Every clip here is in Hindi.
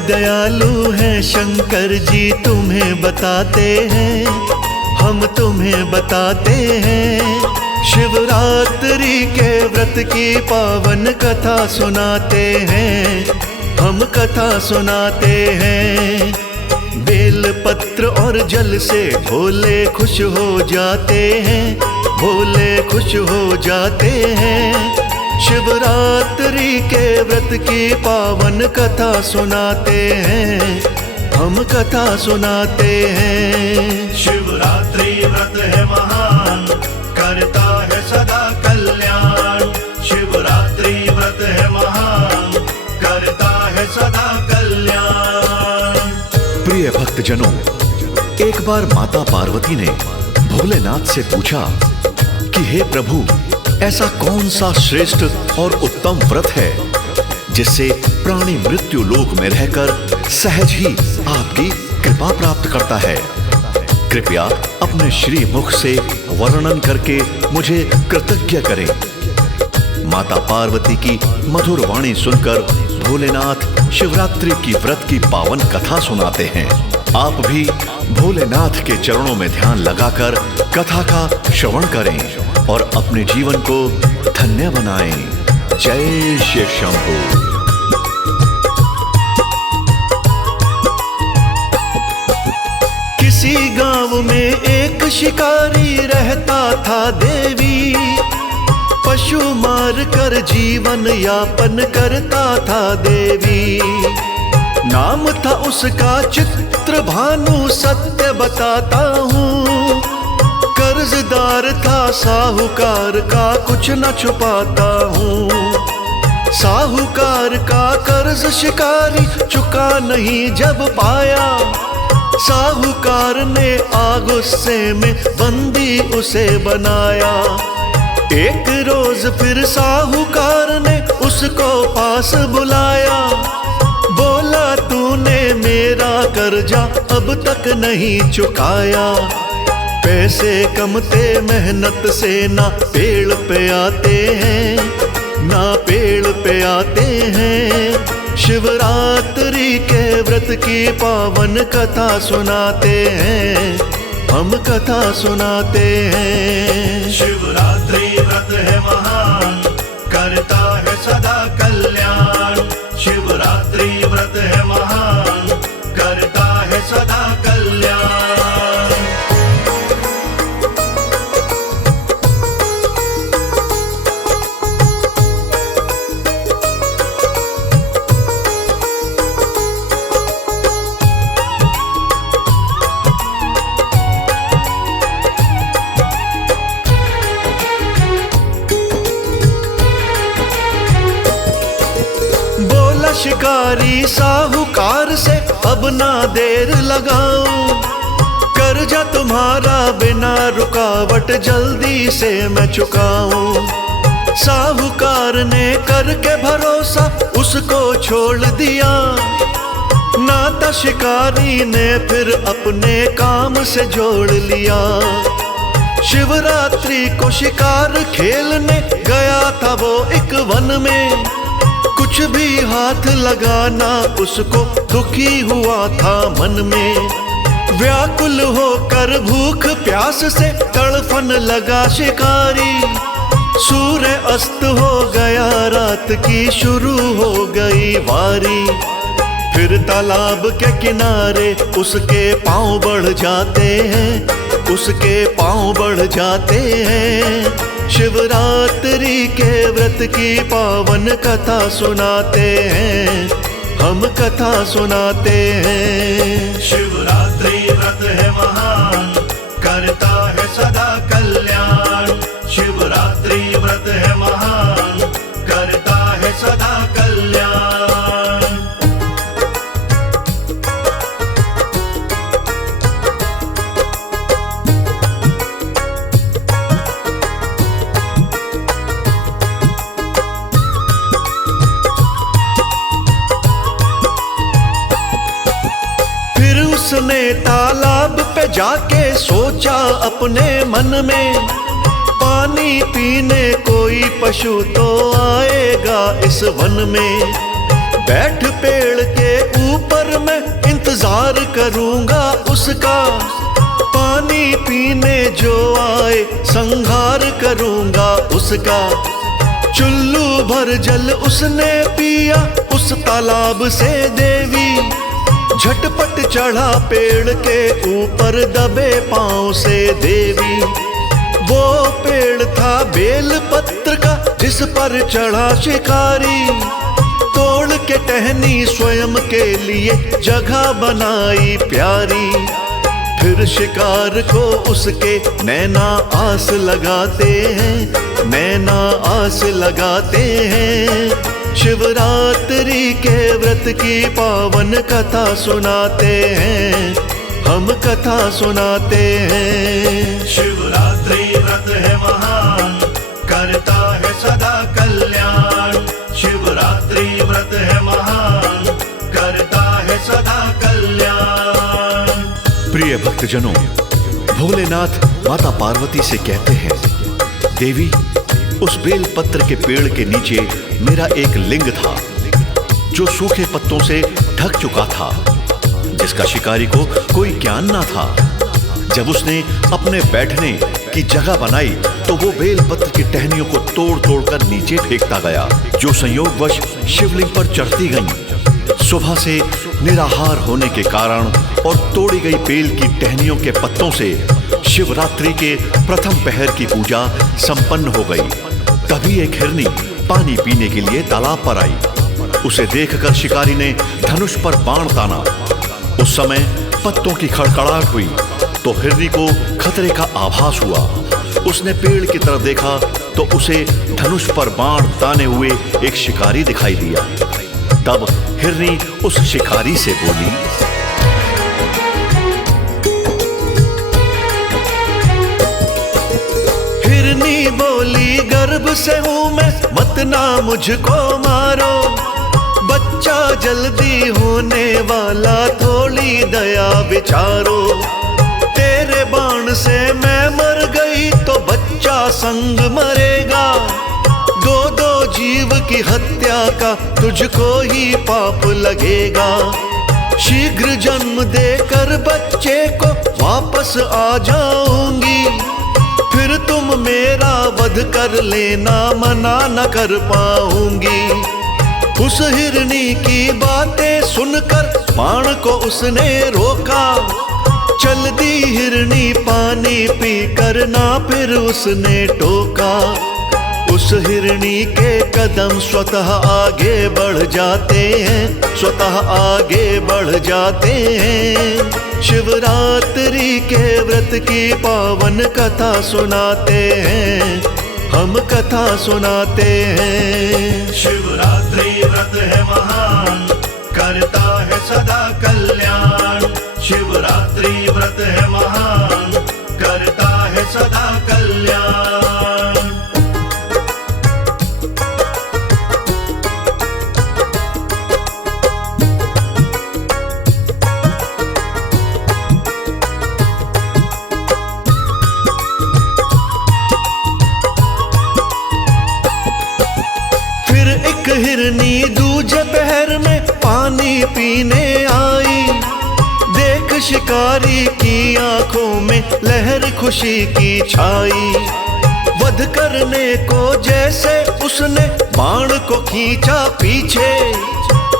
दयालु हैं शंकर जी, तुम्हें बताते हैं, हम तुम्हें बताते हैं। शिवरात्रि के व्रत की पावन कथा सुनाते हैं, हम कथा सुनाते हैं। बेल पत्र और जल से भोले खुश हो जाते हैं, भोले खुश हो जाते हैं। शिवरात्रि के व्रत की पावन कथा सुनाते हैं, हम कथा सुनाते हैं। शिवरात्रि व्रत है महान, करता है सदा कल्याण। शिवरात्रि व्रत है महान, करता है सदा कल्याण। प्रिय भक्तजनों, एक बार माता पार्वती ने भोलेनाथ से पूछा कि हे प्रभु, ऐसा कौन सा श्रेष्ठ और उत्तम व्रत है जिससे प्राणी मृत्यु लोक में रहकर सहज ही आपकी कृपा प्राप्त करता है। कृपया अपने श्री मुख से वर्णन करके मुझे कृतज्ञ करें। माता पार्वती की मधुर वाणी सुनकर भोलेनाथ शिवरात्रि की व्रत की पावन कथा सुनाते हैं। आप भी भोलेनाथ के चरणों में ध्यान लगाकर कथा का श्रवण करें और अपने जीवन को धन्य बनाएं। जय शिव शंभू। किसी गांव में एक शिकारी रहता था देवी, पशु मार कर जीवन यापन करता था देवी। नाम था उसका चित्रभानु, सत्य बताता हूँ। कर्जदार था साहूकार का, कुछ न छुपाता हूँ। साहूकार का कर्ज शिकारी चुका नहीं जब पाया, साहूकार ने आग गुस्से में बंदी उसे बनाया। एक रोज फिर साहूकार ने उसको पास बुलाया, बोला तूने मेरा कर्जा अब तक नहीं चुकाया। पैसे कमते मेहनत से ना पेड़ पे आते हैं, ना पेड़ पे आते हैं। शिवरात्रि के व्रत की पावन कथा सुनाते हैं, हम कथा सुनाते हैं। शिवरात्रि व्रत है महान, करता है सदा कल्याण। शिवरात्रि व्रत है महान, करता है सदा कल्याण। शिकारी साहूकार से अब ना देर लगाऊं, कर्जा तुम्हारा बिना रुकावट जल्दी से मैं चुकाऊं। साहूकार ने करके भरोसा उसको छोड़ दिया, नाता शिकारी ने फिर अपने काम से जोड़ लिया। शिवरात्रि को शिकार खेलने गया था वो एक वन में, कुछ भी हाथ लगाना उसको दुखी हुआ था मन में। व्याकुल होकर भूख प्यास से तड़फन लगा शिकारी, सूर्य अस्त हो गया, रात की शुरू हो गई वारी। फिर तालाब के किनारे उसके पांव बढ़ जाते हैं, उसके पांव बढ़ जाते हैं। शिवरात्रि के व्रत की पावन कथा सुनाते हैं, हम कथा सुनाते हैं। शिवरात्रि व्रत है महान, करता है सदा कल्याण। शिवरात्रि व्रत है महान, करता है सदा कल्याण। उसने तालाब पे जाके सोचा अपने मन में, पानी पीने कोई पशु तो आएगा इस वन में। बैठ पेड़ के ऊपर मैं इंतजार करूंगा उसका, पानी पीने जो आए संहार करूंगा उसका। चुल्लू भर जल उसने पिया उस तालाब से देवी, झटपट चढ़ा पेड़ के ऊपर दबे पांव से देवी। वो पेड़ था बेल पत्र का जिस पर चढ़ा शिकारी, तोड़ के टहनी स्वयं के लिए जगह बनाई प्यारी। फिर शिकार को उसके नैना आस लगाते हैं, नैना आस लगाते हैं। शिवरात्रि के व्रत की पावन कथा सुनाते हैं, हम कथा सुनाते हैं। शिवरात्रि व्रत है महान, करता है सदा कल्याण। शिवरात्रि व्रत है महान, करता है सदा कल्याण। प्रिय भक्तजनों, भोलेनाथ माता पार्वती से कहते हैं, देवी उस बेल पत्र के पेड़ के नीचे मेरा एक लिंग था जो सूखे पत्तों से ढक चुका था, जिसका शिकारी को कोई ज्ञान ना था। जब उसने अपने बैठने की जगह बनाई तो वो बेल पत्र की टहनियों को तोड़ तोड़ कर नीचे फेंकता गया, जो संयोगवश शिवलिंग पर चढ़ती गईं। सुबह से निराहार होने के कारण और तोड़ी गई बेल की टहनियों के पत्तों से शिवरात्रि के प्रथम पहर की पूजा संपन्न हो गई। तभी एक हिरनी पानी पीने के लिए तालाब पर आई। उसे देखकर शिकारी ने धनुष पर बाण ताना। उस समय पत्तों की खड़खड़ाहट हुई तो हिरनी को खतरे का आभास हुआ। उसने पेड़ की तरफ देखा तो उसे धनुष पर बाण ताने हुए एक शिकारी दिखाई दिया। तब हिरनी उस शिकारी से बोली, हिरनी बोली गर्भ से हूं मैं, मत ना मुझको मारो। बच्चा जल्दी होने वाला, थोड़ी दया विचारो। तेरे बाण से मैं मर गई तो बच्चा संग मरेगा। दो दो जीव की हत्या का तुझको ही पाप लगेगा। शीघ्र जन्म देकर बच्चे को वापस आ जाऊंगी, फिर तुम मेरा वध कर लेना, मना न कर पाऊंगी। उस हिरनी की बातें सुनकर बाण को उसने रोका। चल दी हिरनी पानी पी कर ना फिर उसने टोका। उस हिरनी के कदम स्वतः आगे बढ़ जाते हैं, स्वतः आगे बढ़ जाते हैं। शिवरात्रि के व्रत की पावन कथा सुनाते हैं, हम कथा सुनाते हैं। शिवरात्रि व्रत है महान, करता है सदा कल्याण। शिवरात्रि व्रत है महान, करता है सदा कल्याण। हिरनी दूजे पहर में पानी पीने आई। देख शिकारी की आंखों में लहर खुशी की छाई। वध करने को जैसे उसने बाण को खींचा पीछे,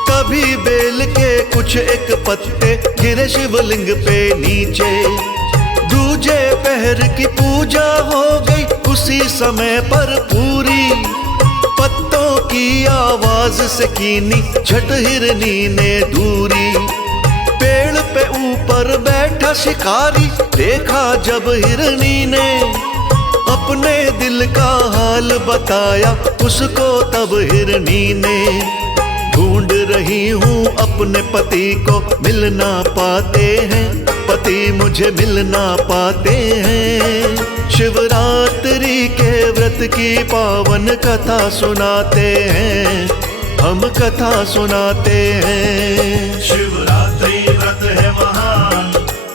तभी बेल के कुछ एक पत्ते गिरे शिवलिंग पे नीचे। दूजे पहर की पूजा हो गई उसी समय पर पूरी। पत्तों की आवाज से कीनी झट हिरनी ने दूरी। पेड़ पे ऊपर बैठा शिकारी देखा जब हिरनी ने, अपने दिल का हाल बताया उसको तब हिरनी ने। ढूंढ रही हूँ अपने पति को, मिल ना पाते हैं, पति मुझे मिल ना पाते हैं। शिवरात्रि के व्रत की पावन कथा सुनाते हैं, हम कथा सुनाते हैं। शिवरात्रि व्रत है महान,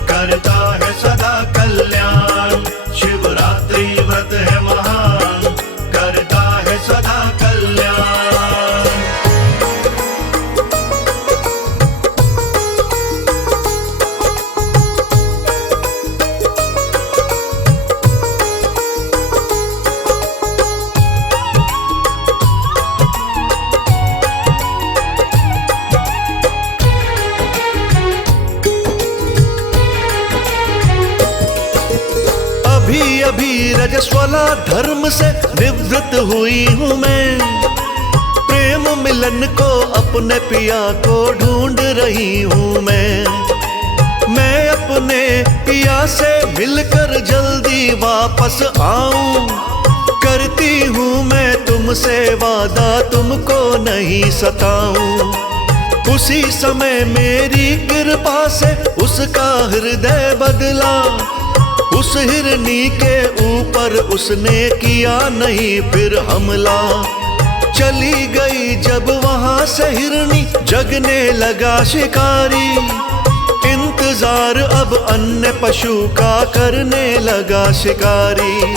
करता है सदा कल्याण। शिवरात्रि व्रत है महान, करता है सदा कल्याण। अभी रजस्वला धर्म से निवृत्त हुई हूँ मैं। प्रेम मिलन को अपने पिया को ढूंढ रही हूँ मैं अपने पिया से मिलकर जल्दी वापस आऊं। करती हूँ मैं तुमसे वादा, तुमको नहीं सताऊं। उसी समय मेरी कृपा से उसका हृदय बदला। उस हिरनी के ऊपर उसने किया नहीं फिर हमला। चली गई जब वहां से हिरनी, जगने लगा शिकारी। इंतजार अब अन्य पशु का करने लगा शिकारी।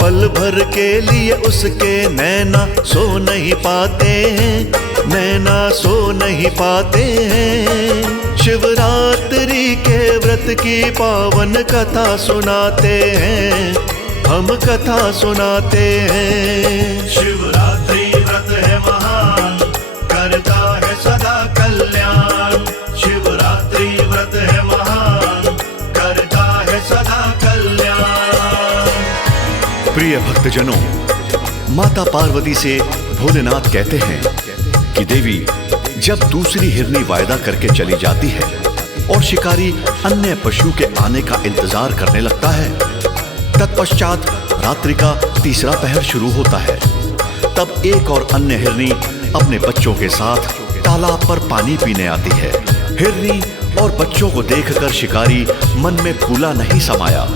पल भर के लिए उसके नैना सो नहीं पाते हैं, नैना सो नहीं पाते हैं। शिवरात्रि के व्रत की पावन कथा सुनाते हैं, हम कथा सुनाते हैं। शिवरात्रि व्रत है महान, करता है सदा कल्याण। शिवरात्रि व्रत है महान, करता है सदा कल्याण। प्रिय भक्तजनों, माता पार्वती से भोलेनाथ कहते हैं कि देवी जब दूसरी हिरनी वायदा करके चली जाती है और शिकारी अन्य पशु के आने का इंतजार करने लगता है, तत्पश्चात रात्रि का तीसरा पहर शुरू होता है। तब एक और अन्य हिरनी अपने बच्चों के साथ तालाब पर पानी पीने आती है। हिरनी और बच्चों को देखकर शिकारी मन में फूला नहीं समाया।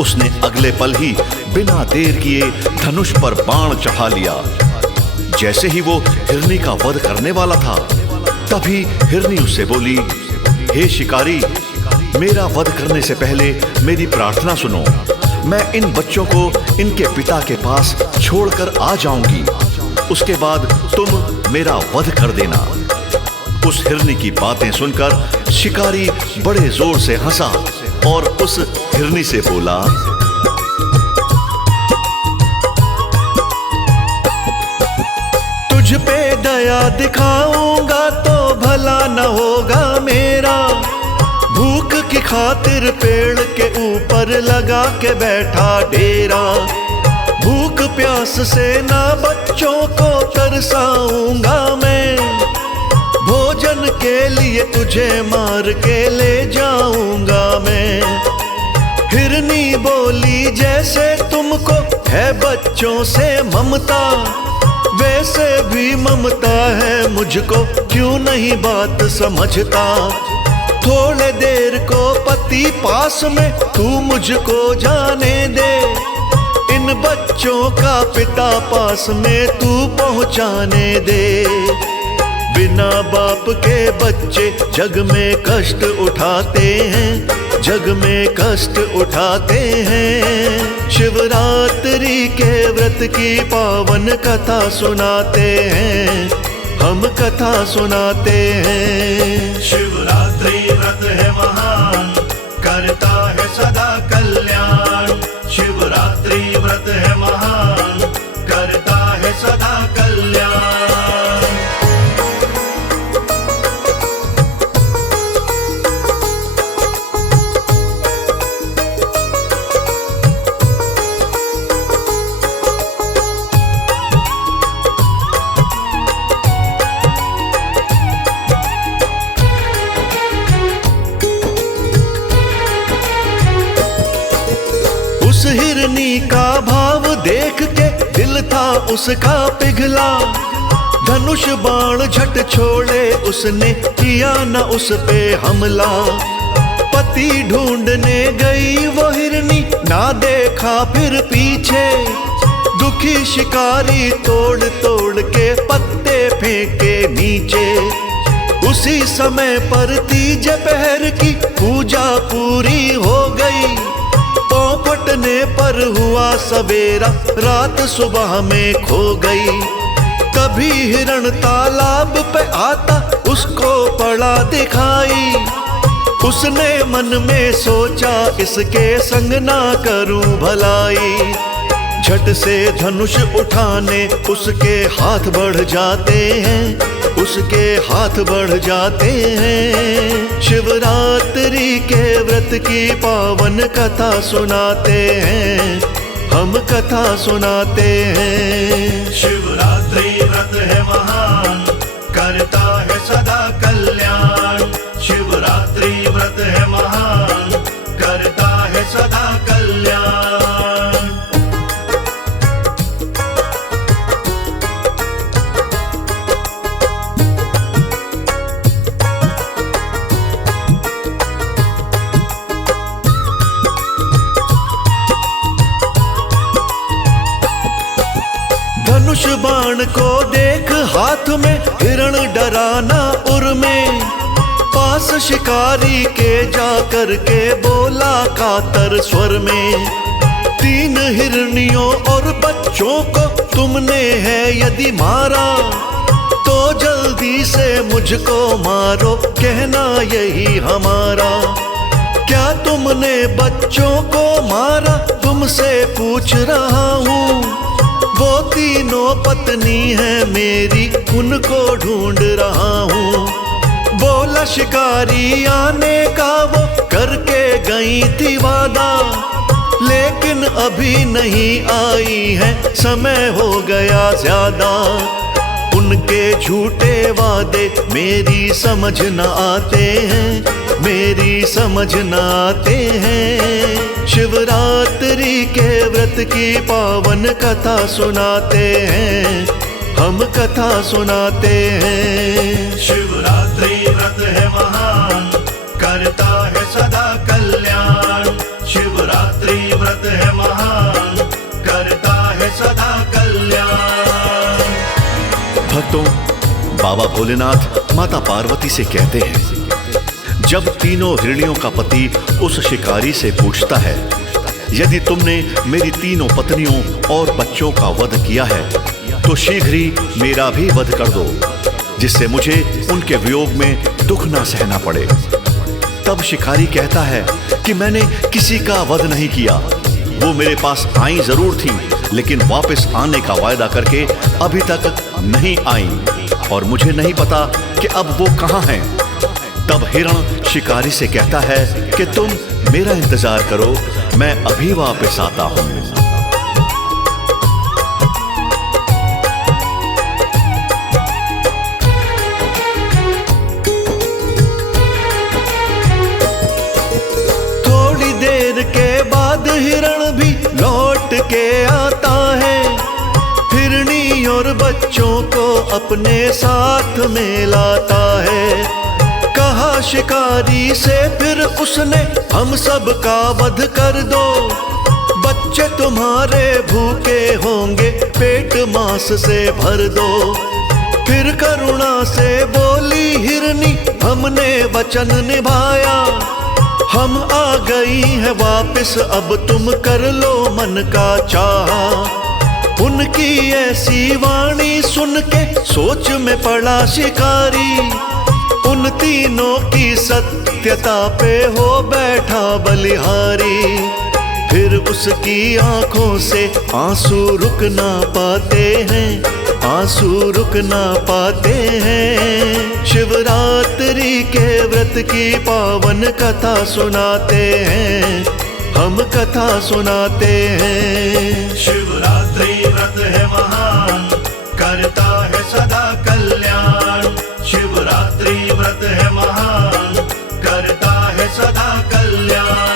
उसने अगले पल ही बिना देर किए धनुष पर बाण चढ़ा लिया। जैसे ही वो हिरनी का वध करने वाला था, तभी हिरनी उससे बोली, हे शिकारी, मेरा वध करने से पहले मेरी प्रार्थना सुनो। मैं इन बच्चों को इनके पिता के पास छोड़कर आ जाऊंगी, उसके बाद तुम मेरा वध कर देना। उस हिरनी की बातें सुनकर शिकारी बड़े जोर से हंसा और उस हिरनी से बोला, तुझ पे दया दिखाऊंगा तो भला न होगा मेरा। भूख की खातिर पेड़ के ऊपर लगा के बैठा डेरा। भूख प्यास से ना बच्चों को तरसाऊंगा मैं। भोजन के लिए तुझे मार के ले जाऊंगा मैं। हिरनी बोली, जैसे तुमको है बच्चों से ममता, वैसे भी ममता है मुझको, क्यों नहीं बात समझता। थोड़े देर को पति पास में तू मुझको जाने दे। इन बच्चों का पिता पास में तू पहुंचाने दे। बिना बाप के बच्चे जग में कष्ट उठाते हैं, जग में कष्ट उठाते हैं। शिवरात्रि के व्रत की पावन कथा सुनाते हैं, हम कथा सुनाते हैं। शिवरात्रि व्रत है महान, करता है सदा कल्याण। शिवरात्रि व्रत है महान, करता है सदा कल्याण। उस हिरनी का भाव देख के दिल था उसका पिघला। धनुष बाण झट छोड़े उसने, किया न उस पे हमला। पति ढूंढने गई वो हिरनी, ना देखा फिर पीछे। दुखी शिकारी तोड़ तोड़ के पत्ते फेंके नीचे। उसी समय पर तीज पहर की पूजा पूरी हो गई। फटने पर हुआ सवेरा, रात सुबह में खो गई। तभी हिरण तालाब पे आता उसको पड़ा दिखाई। उसने मन में सोचा, इसके संग ना करूं भलाई। झट से धनुष उठाने उसके हाथ बढ़ जाते हैं, उसके हाथ बढ़ जाते हैं। शिवरात्रि के व्रत व्रत की पावन कथा सुनाते हैं, हम कथा सुनाते हैं। शिवरात्रि व्रत है महान, करता है सदा कल्याण। शिवरात्रि व्रत है महान, करता है सदा कल्याण। धनुष बाण को देख हाथ में, हिरण डराना उर में। पास शिकारी के जाकर के बोला कातर स्वर में, 3 हिरनियों और बच्चों को तुमने है यदि मारा, तो जल्दी से मुझको मारो, कहना यही हमारा। क्या तुमने बच्चों को मारा, तुमसे पूछ रहा हूँ। वो तीनों पत्नी है मेरी, उनको ढूंढ रहा हूँ। बोला शिकारी आने का वो करके गई थी वादा, लेकिन अभी नहीं आई है, समय हो गया ज्यादा। उनके झूठे वादे मेरी समझ न आते हैं, मेरी समझ न आते हैं। शिवरात्रि के व्रत की पावन कथा सुनाते हैं, हम कथा सुनाते हैं। शिवरात्रि व्रत है महान, करता है सदा कल्याण। शिवरात्रि व्रत है महान, करता है सदा कल्याण। भक्तों, बाबा भोलेनाथ माता पार्वती से कहते हैं, जब तीनों हिरनियों का पति उस शिकारी से पूछता है, यदि तुमने मेरी तीनों पत्नियों और बच्चों का वध किया है, तो शीघ्र ही मेरा भी वध कर दो, जिससे मुझे उनके वियोग में दुख ना सहना पड़े। तब शिकारी कहता है कि मैंने किसी का वध नहीं किया, वो मेरे पास आई जरूर थी, लेकिन वापस आने का वायदा करके अभी तक नहीं आई, और मुझे नहीं पता कि अब वो कहाँ हैं। तब हिरण शिकारी से कहता है कि तुम मेरा इंतजार करो, मैं अभी वापस आता हूं। थोड़ी देर के बाद हिरण भी लौट के आता है, हिरनी और बच्चों को अपने साथ में लाता है। कहा शिकारी से फिर उसने, हम सब का वध कर दो, बच्चे तुम्हारे भूखे होंगे, पेट मांस से भर दो। फिर करुणा से बोली हिरनी, हमने वचन निभाया, हम आ गई हैं वापस, अब तुम कर लो मन का चाहा। उनकी ऐसी वाणी सुन के सोच में पड़ा शिकारी, उन तीनों की सत्यता पे हो बैठा बलिहारी। फिर उसकी आंखों से आंसू रुक ना पाते हैं, आंसू रुक ना पाते हैं। शिवरात्रि के व्रत की पावन कथा सुनाते हैं, हम कथा सुनाते हैं। शिवरात्रि व्रत है महान, करता है सदा कल्याण। शिवरात्रि व्रत है महान, करता है सदा कल्याण।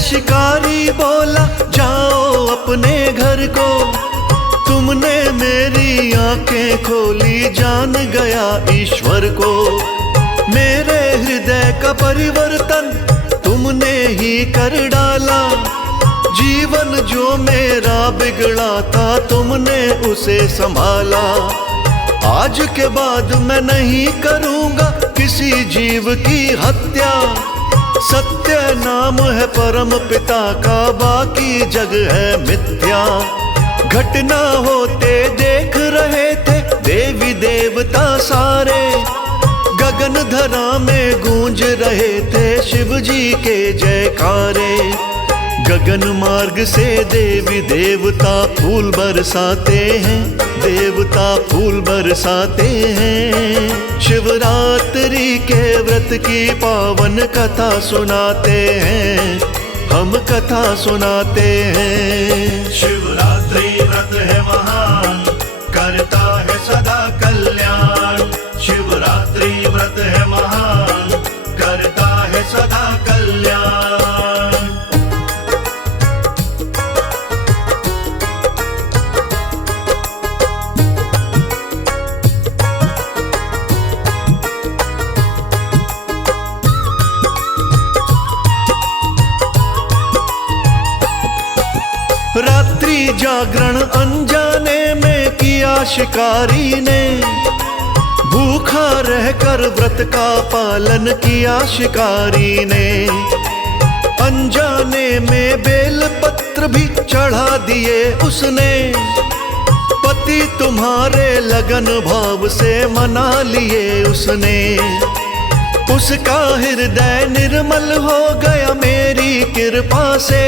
शिकारी बोला, जाओ अपने घर को, तुमने मेरी आंखें खोली, जान गया ईश्वर को। मेरे हृदय का परिवर्तन तुमने ही कर डाला, जीवन जो मेरा बिगड़ा था तुमने उसे संभाला। आज के बाद मैं नहीं करूँगा किसी जीव की हत्या, सत्य नाम है परम पिता का, बाकी जग है मिथ्या। घटना होते देख रहे थे देवी देवता सारे, गगन धरा में गूंज रहे थे शिव जी के जयकारे। गगन मार्ग से देवी देवता फूल बरसाते हैं, देवता फूल बरसाते हैं। शिवरात्रि के व्रत की पावन कथा सुनाते हैं, हम कथा सुनाते हैं। शिवरात्रि व्रत है महान, करता है सदा कल्याण। शिवरात्रि व्रत है महान, करता है सदा कल्याण। रात्रि जागरण अनजाने में किया शिकारी ने, भूखा रहकर व्रत का पालन किया शिकारी ने। अनजाने में बेल पत्र भी चढ़ा दिए उसने, पति तुम्हारे लगन भाव से मना लिए उसने। उसका हृदय निर्मल हो गया मेरी कृपा से,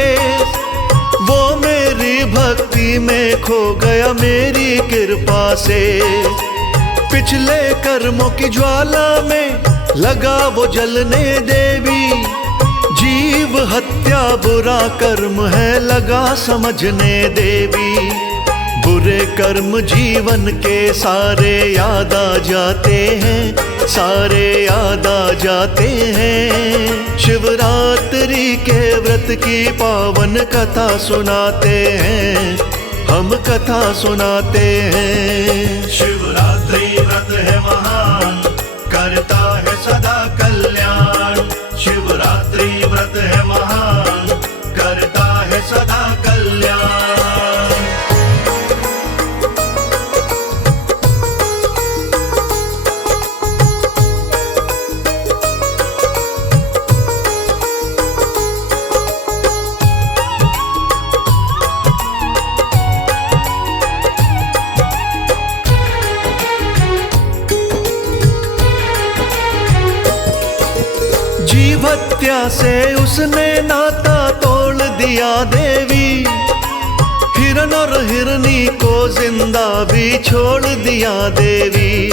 वो मेरी भक्ति में खो गया मेरी कृपा से। पिछले कर्मों की ज्वाला में लगा वो जलने देवी, जीव हत्या बुरा कर्म है लगा समझने देवी। बुरे कर्म जीवन के सारे याद आ जाते हैं, सारे याद आ जाते हैं। शिवरात्रि के व्रत की पावन कथा सुनाते हैं, हम कथा सुनाते हैं। शिवरात्रि व्रत है महान, करता है सदा कल्याण। शिवरात्रि व्रत है महान, करता है सदा कल्याण। जीव हत्या से उसने नाता तोड़ दिया देवी, हिरन और हिरनी को जिंदा भी छोड़ दिया देवी।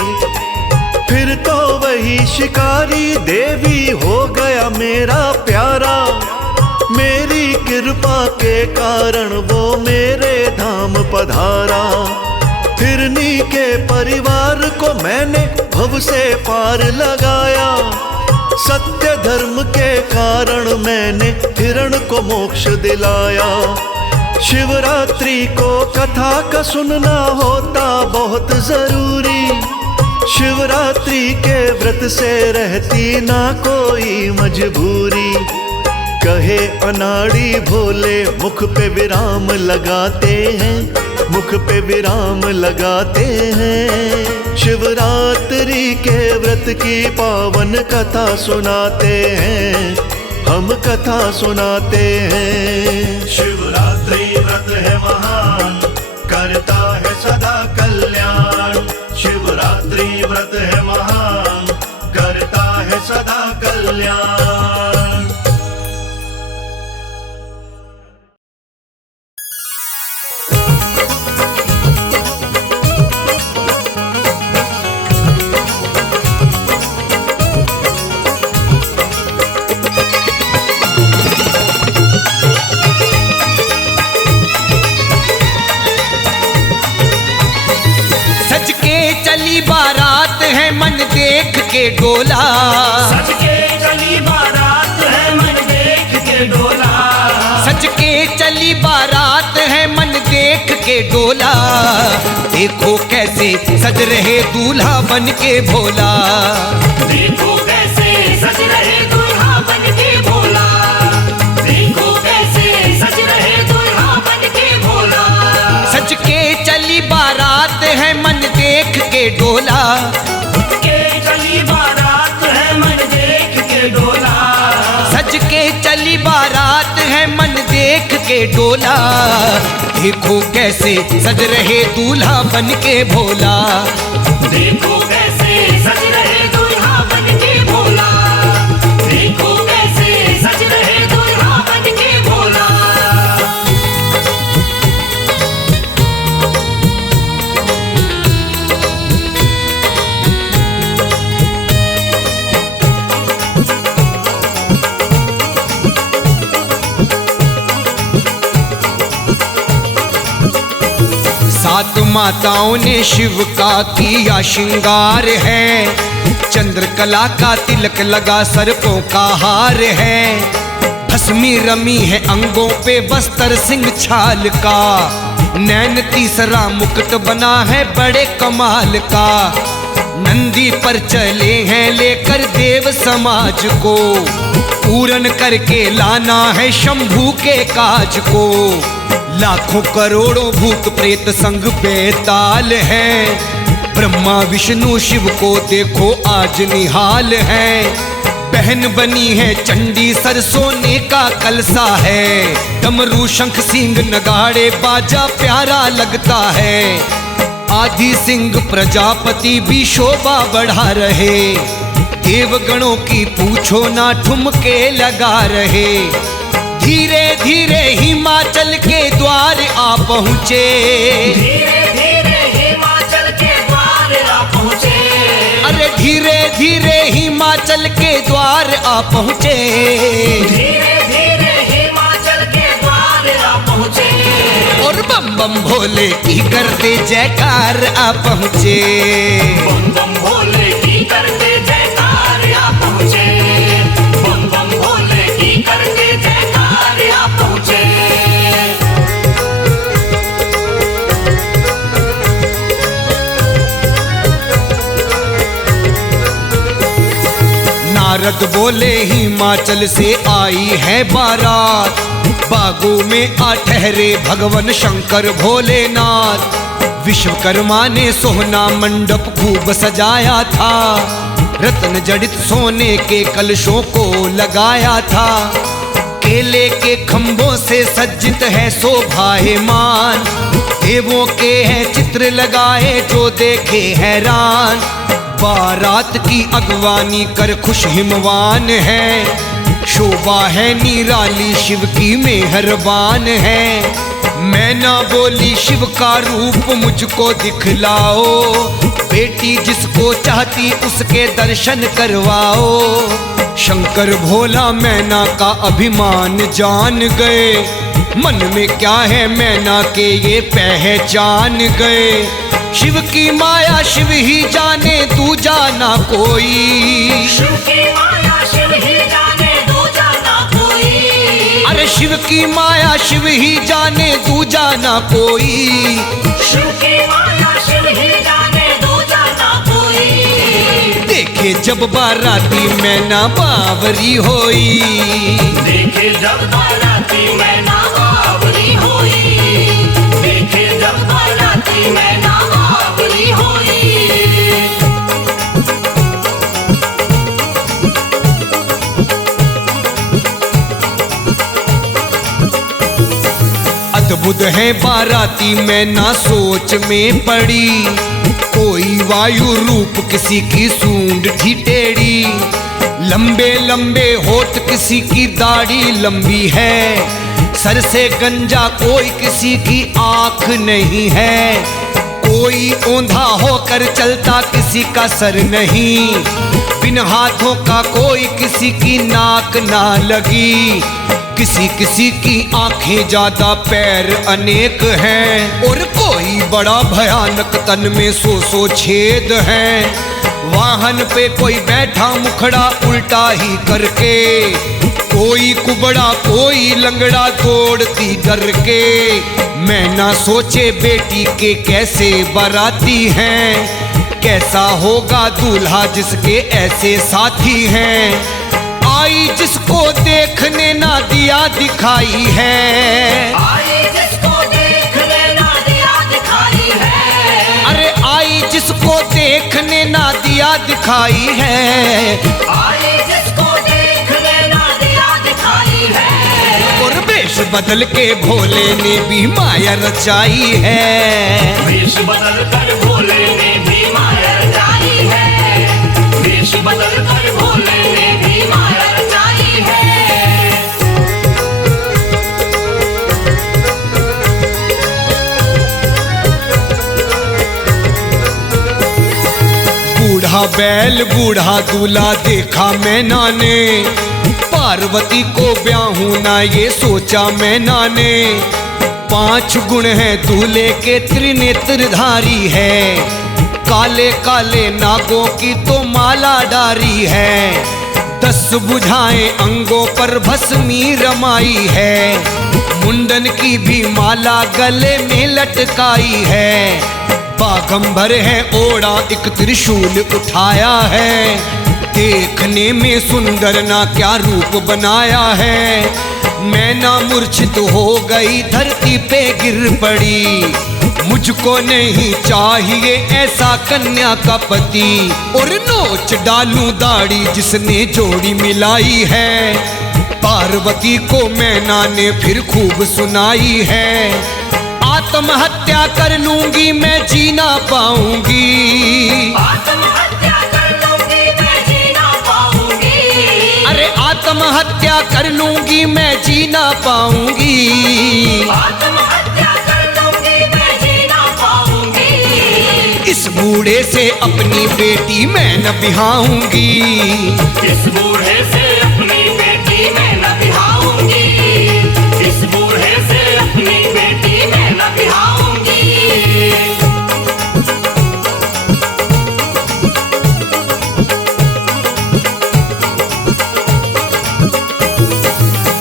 फिर तो वही शिकारी देवी हो गया मेरा प्यारा, मेरी कृपा के कारण वो मेरे धाम पधारा। हिरनी के परिवार को मैंने भव से पार लगाया, सत्य धर्म के कारण मैंने हिरण को मोक्ष दिलाया। शिवरात्रि को कथा का सुनना होता बहुत जरूरी, शिवरात्रि के व्रत से रहती ना कोई मजबूरी। कहे अनाड़ी भोले मुख पे विराम लगाते हैं, मुख पे विराम लगाते हैं। शिवरात्रि के व्रत की पावन कथा सुनाते हैं, हम कथा सुनाते हैं। शिवरात्रि व्रत है महान, करता है सदा कल्याण। शिवरात्रि व्रत है महान, करता है सदा कल्याण। चली बारात है मन देख के डोला, सज के चली बारात है मन देख के डोला। सज के चली बारात है मन देख के डोला। देखो कैसे सज रहे दूल्हा बन के भोला, देखो कैसे सज रहे दूल्हा बन के भोला। देखो कैसे सज रहे दूल्हा बन के भोला। सज के चली बारात है मन देख के डोला, के चली बारात है मन देख के डोला। सज के चली बारात है मन देख के डोला। देखो कैसे सज रहे दूल्हा बन के भोला। देखो कैसे सज रहे दूल्हा बन के भोला। देखो कैसे सज रहे दूल्हा बन के भोला। सात माताओं ने शिव का किया श्रृंगार है। चंद्रकला का तिलक लगा, सर्पों का हार है। भस्मी रमी है अंगों पे बस्तर सिंह छाल का। नैन तीसरा मुकुट बना है बड़े कमाल का। नंदी पर चले हैं लेकर देव समाज को। पूरन करके लाना है शंभू के काज को। लाखों करोड़ों भूत प्रेत संग बेताल है। ब्रह्मा विष्णु शिव को देखो आज निहाल है। बहन बनी है चंडी सर सोने का कलसा है। डमरू शंख सिंह नगाड़े बाजा प्यारा लगता है। आदि सिंह प्रजापति भी शोभा बढ़ा रहे। देवगणों की पूछो ना ठुमके लगा रहे। धीरे धीरे हिमाचल के द्वार आ पहुँचे। धीरे धीरे हिमाचल के द्वार आ पहुँचे। अरे धीरे धीरे हिमाचल के द्वार आ पहुँचे। धीरे धीरे हिमाचल के द्वार आ पहुँचे। और बम बम भोले की करते जयकार आ पहुँचे। बम बम भोले की करते जयकार आ पहुँचे। बम बम भोले की करते जयकार आ पहुँचे। नारद बोले हिमाचल से आई है बारात। बागों में आ ठहरे भगवान शंकर भोलेनाथ। विश्वकर्मा ने सोहना मंडप खूब सजाया था। रत्न जड़ित सोने के कलशों को लगाया था। केले के खंभों से सज्जित है शोभायमान। देवों के हैं चित्र लगाए जो देखे हैरान। बारात की अगवानी कर खुश हिमवान है। शोभा है निराली शिव की मेहरबान है। मैना बोली शिव का रूप मुझको दिखलाओ। बेटी जिसको चाहती उसके दर्शन करवाओ। शंकर भोला मैना का अभिमान जान गए। मन में क्या है मैना के ये पहचान गए। शिव की माया शिव ही जाने तू जाना कोई। शिव की माया शिव ही जाने तू जाना कोई। अरे शिव की माया शिव ही जाने तू जाना कोई। शिव की माया शिव ही जाने तू जाना कोई। देखे जब बाराती मैना बावरी होई। देखे जब बाराती मैना बावरी होई। देखे जब बाराती मैना बावरी होई। अद्भुत है बाराती मैना सोच में पड़ी। कोई वायु रूप किसी की सूंड थी टेढ़ी। लंबे लंबे होठ किसी की दाढ़ी लंबी है। सर से गंजा कोई किसी की आंख नहीं है। कोई ओंधा होकर चलता किसी का सर नहीं। बिन हाथों का कोई किसी की नाक ना लगी। किसी किसी की आंखें ज्यादा पैर अनेक हैं। और कोई बड़ा भयानक तन में सौ छेद हैं। वाहन पे कोई बैठा मुखड़ा उल्टा ही करके। कोई कुबड़ा कोई लंगड़ा दौड़ती डर के। मैं ना सोचे बेटी के कैसे बाराती हैं। कैसा होगा दूल्हा जिसके ऐसे साथी हैं। आई जिसको देखने ना दिया दिखाई है। आई जिसको देखने ना दिया दिखाई है। अरे आई जिसको देखने ना दिया दिखाई है। आई जिसको देखने ना दिया दिखाई है। और वेश बदल के भोले ने भी माया रचाई है। वेश बदल कर भोले ने भी माया रचाई है। वेश बदल कर भोले ने भी माया रचाई है। बूढ़ा बैल बूढ़ा दूल्हा देखा मैना ने, पार्वती को ब्याहूं ना ये सोचा मैना ने। 5 गुण हैं दूल्हे के त्रिनेत्रधारी है, काले काले नागों की तो माला डारी है। 10 बुझाएं अंगों पर भस्मी रमाई है, मुंडन की भी माला गले में लटकाई है। बागंबर है ओढ़ा एक त्रिशूल उठाया है, देखने में सुंदर ना क्या रूप बनाया है। मैना मूर्छित हो गई धरती पे गिर पड़ी, मुझको नहीं चाहिए ऐसा कन्या का पति। और नोच डालूं दाढ़ी जिसने जोड़ी मिलाई है, पार्वती को मैना ने फिर खूब सुनाई है। आत्महत्या कर लूंगी मैं जी ना पाऊंगी, आत्महत्या कर लूंगी मैं जी ना पाऊंगी। अरे आत्महत्या कर लूंगी मैं जी ना पाऊंगी। आत्महत्या कर लूंगी मैं जी ना पाऊंगी। इस बूढ़े से अपनी बेटी मैं न बिहाऊंगी, इस बूढ़े से अपनी बेटी मैं न बिहाऊंगी। इस बूढ़े से अपनी बेटी मैं न बिहाऊंगी।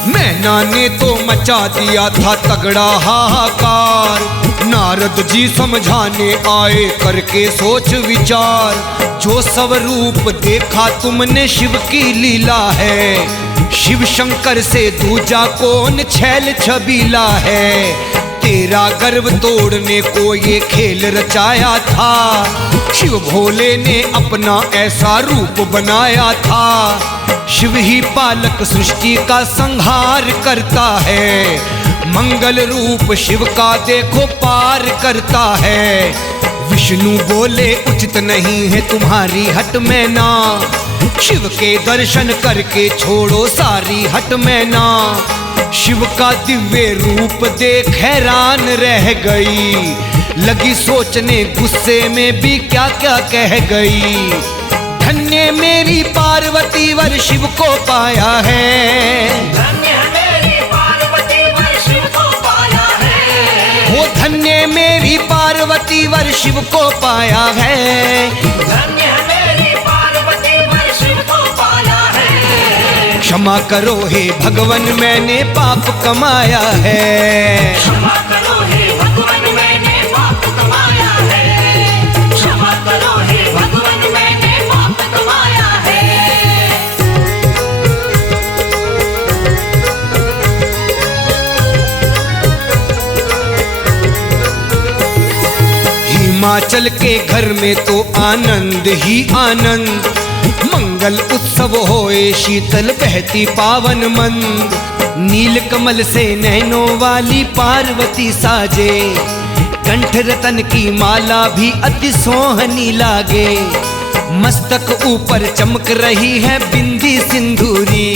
मैना ने तो मचा दिया था तगड़ा हाहाकार। नारद जी समझाने आए करके सोच विचार, जो स्वरूप देखा तुमने शिव की लीला है। शिव शंकर से दूजा कौन छैल छबीला है, तेरा गर्व तोड़ने को ये खेल रचाया था। शिव भोले ने अपना ऐसा रूप बनाया था, शिव ही पालक सृष्टि का संहार करता है। मंगल रूप शिव का देखो पार करता है। विष्णु बोले उचित नहीं है तुम्हारी हट मैना, शिव के दर्शन करके छोड़ो सारी हट मैना। शिव का दिव्य रूप देख हैरान रह गई, लगी सोचने गुस्से में भी क्या क्या कह गई। धन्य मेरी पार्वती वर शिव को पाया है, धन्य मेरी पार्वती वर शिव को पाया है। वो धन्य मेरी पार्वती वर शिव को पाया है। धन्य मेरी पार्वती वर शिव को पाया है। क्षमा करो हे भगवन मैंने पाप कमाया है। क्षमा करो हे भगवान मैंने पाप कमाया है। क्षमा करो हे भगवान मैंने पाप कमाया है। हिमाचल के घर में तो आनंद ही आनंद, मंगल उत्सव होए शीतल बहती पावन मंद। नील कमल से नैनों वाली पार्वती साजे, कंठ रतन की माला भी अति सोहनी लागे। मस्तक ऊपर चमक रही है बिंदी सिंदूरी,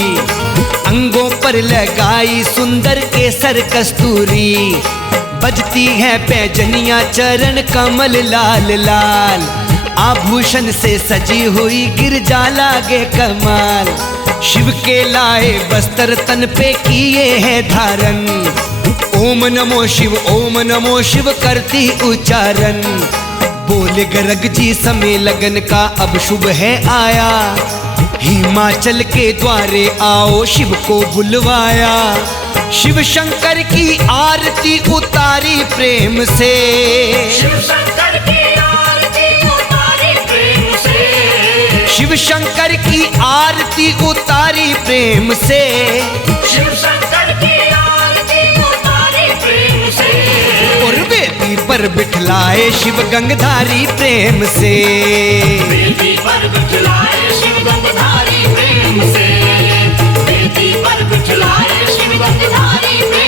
अंगों पर लगाई सुंदर केसर कस्तूरी। बजती है पैजनियां चरण कमल लाल लाल, आभूषण से सजी हुई गिरजा लागे कमाल। शिव के लाए बस्तर तन पे किए हैं धारण, ओम नमो शिव करती उच्चारण। बोले गर्ग जी समय लगन का अब शुभ है आया, हिमाचल के द्वारे आओ शिव को बुलवाया। शिव शंकर की आरती उतारी प्रेम से, शिव शंकर की आरती उतारी प्रेम से। शिव शंकर की आरती उतारी प्रेम से। शिव शंकर की आरती उतारी प्रेम से। और वेदी पर बिठलाए शिव गंगधारी प्रेम से। वेदी पर बिठलाए शिव गंगधारी प्रेम से। वेदी पर बिठलाए शिव गंगधारी प्रेम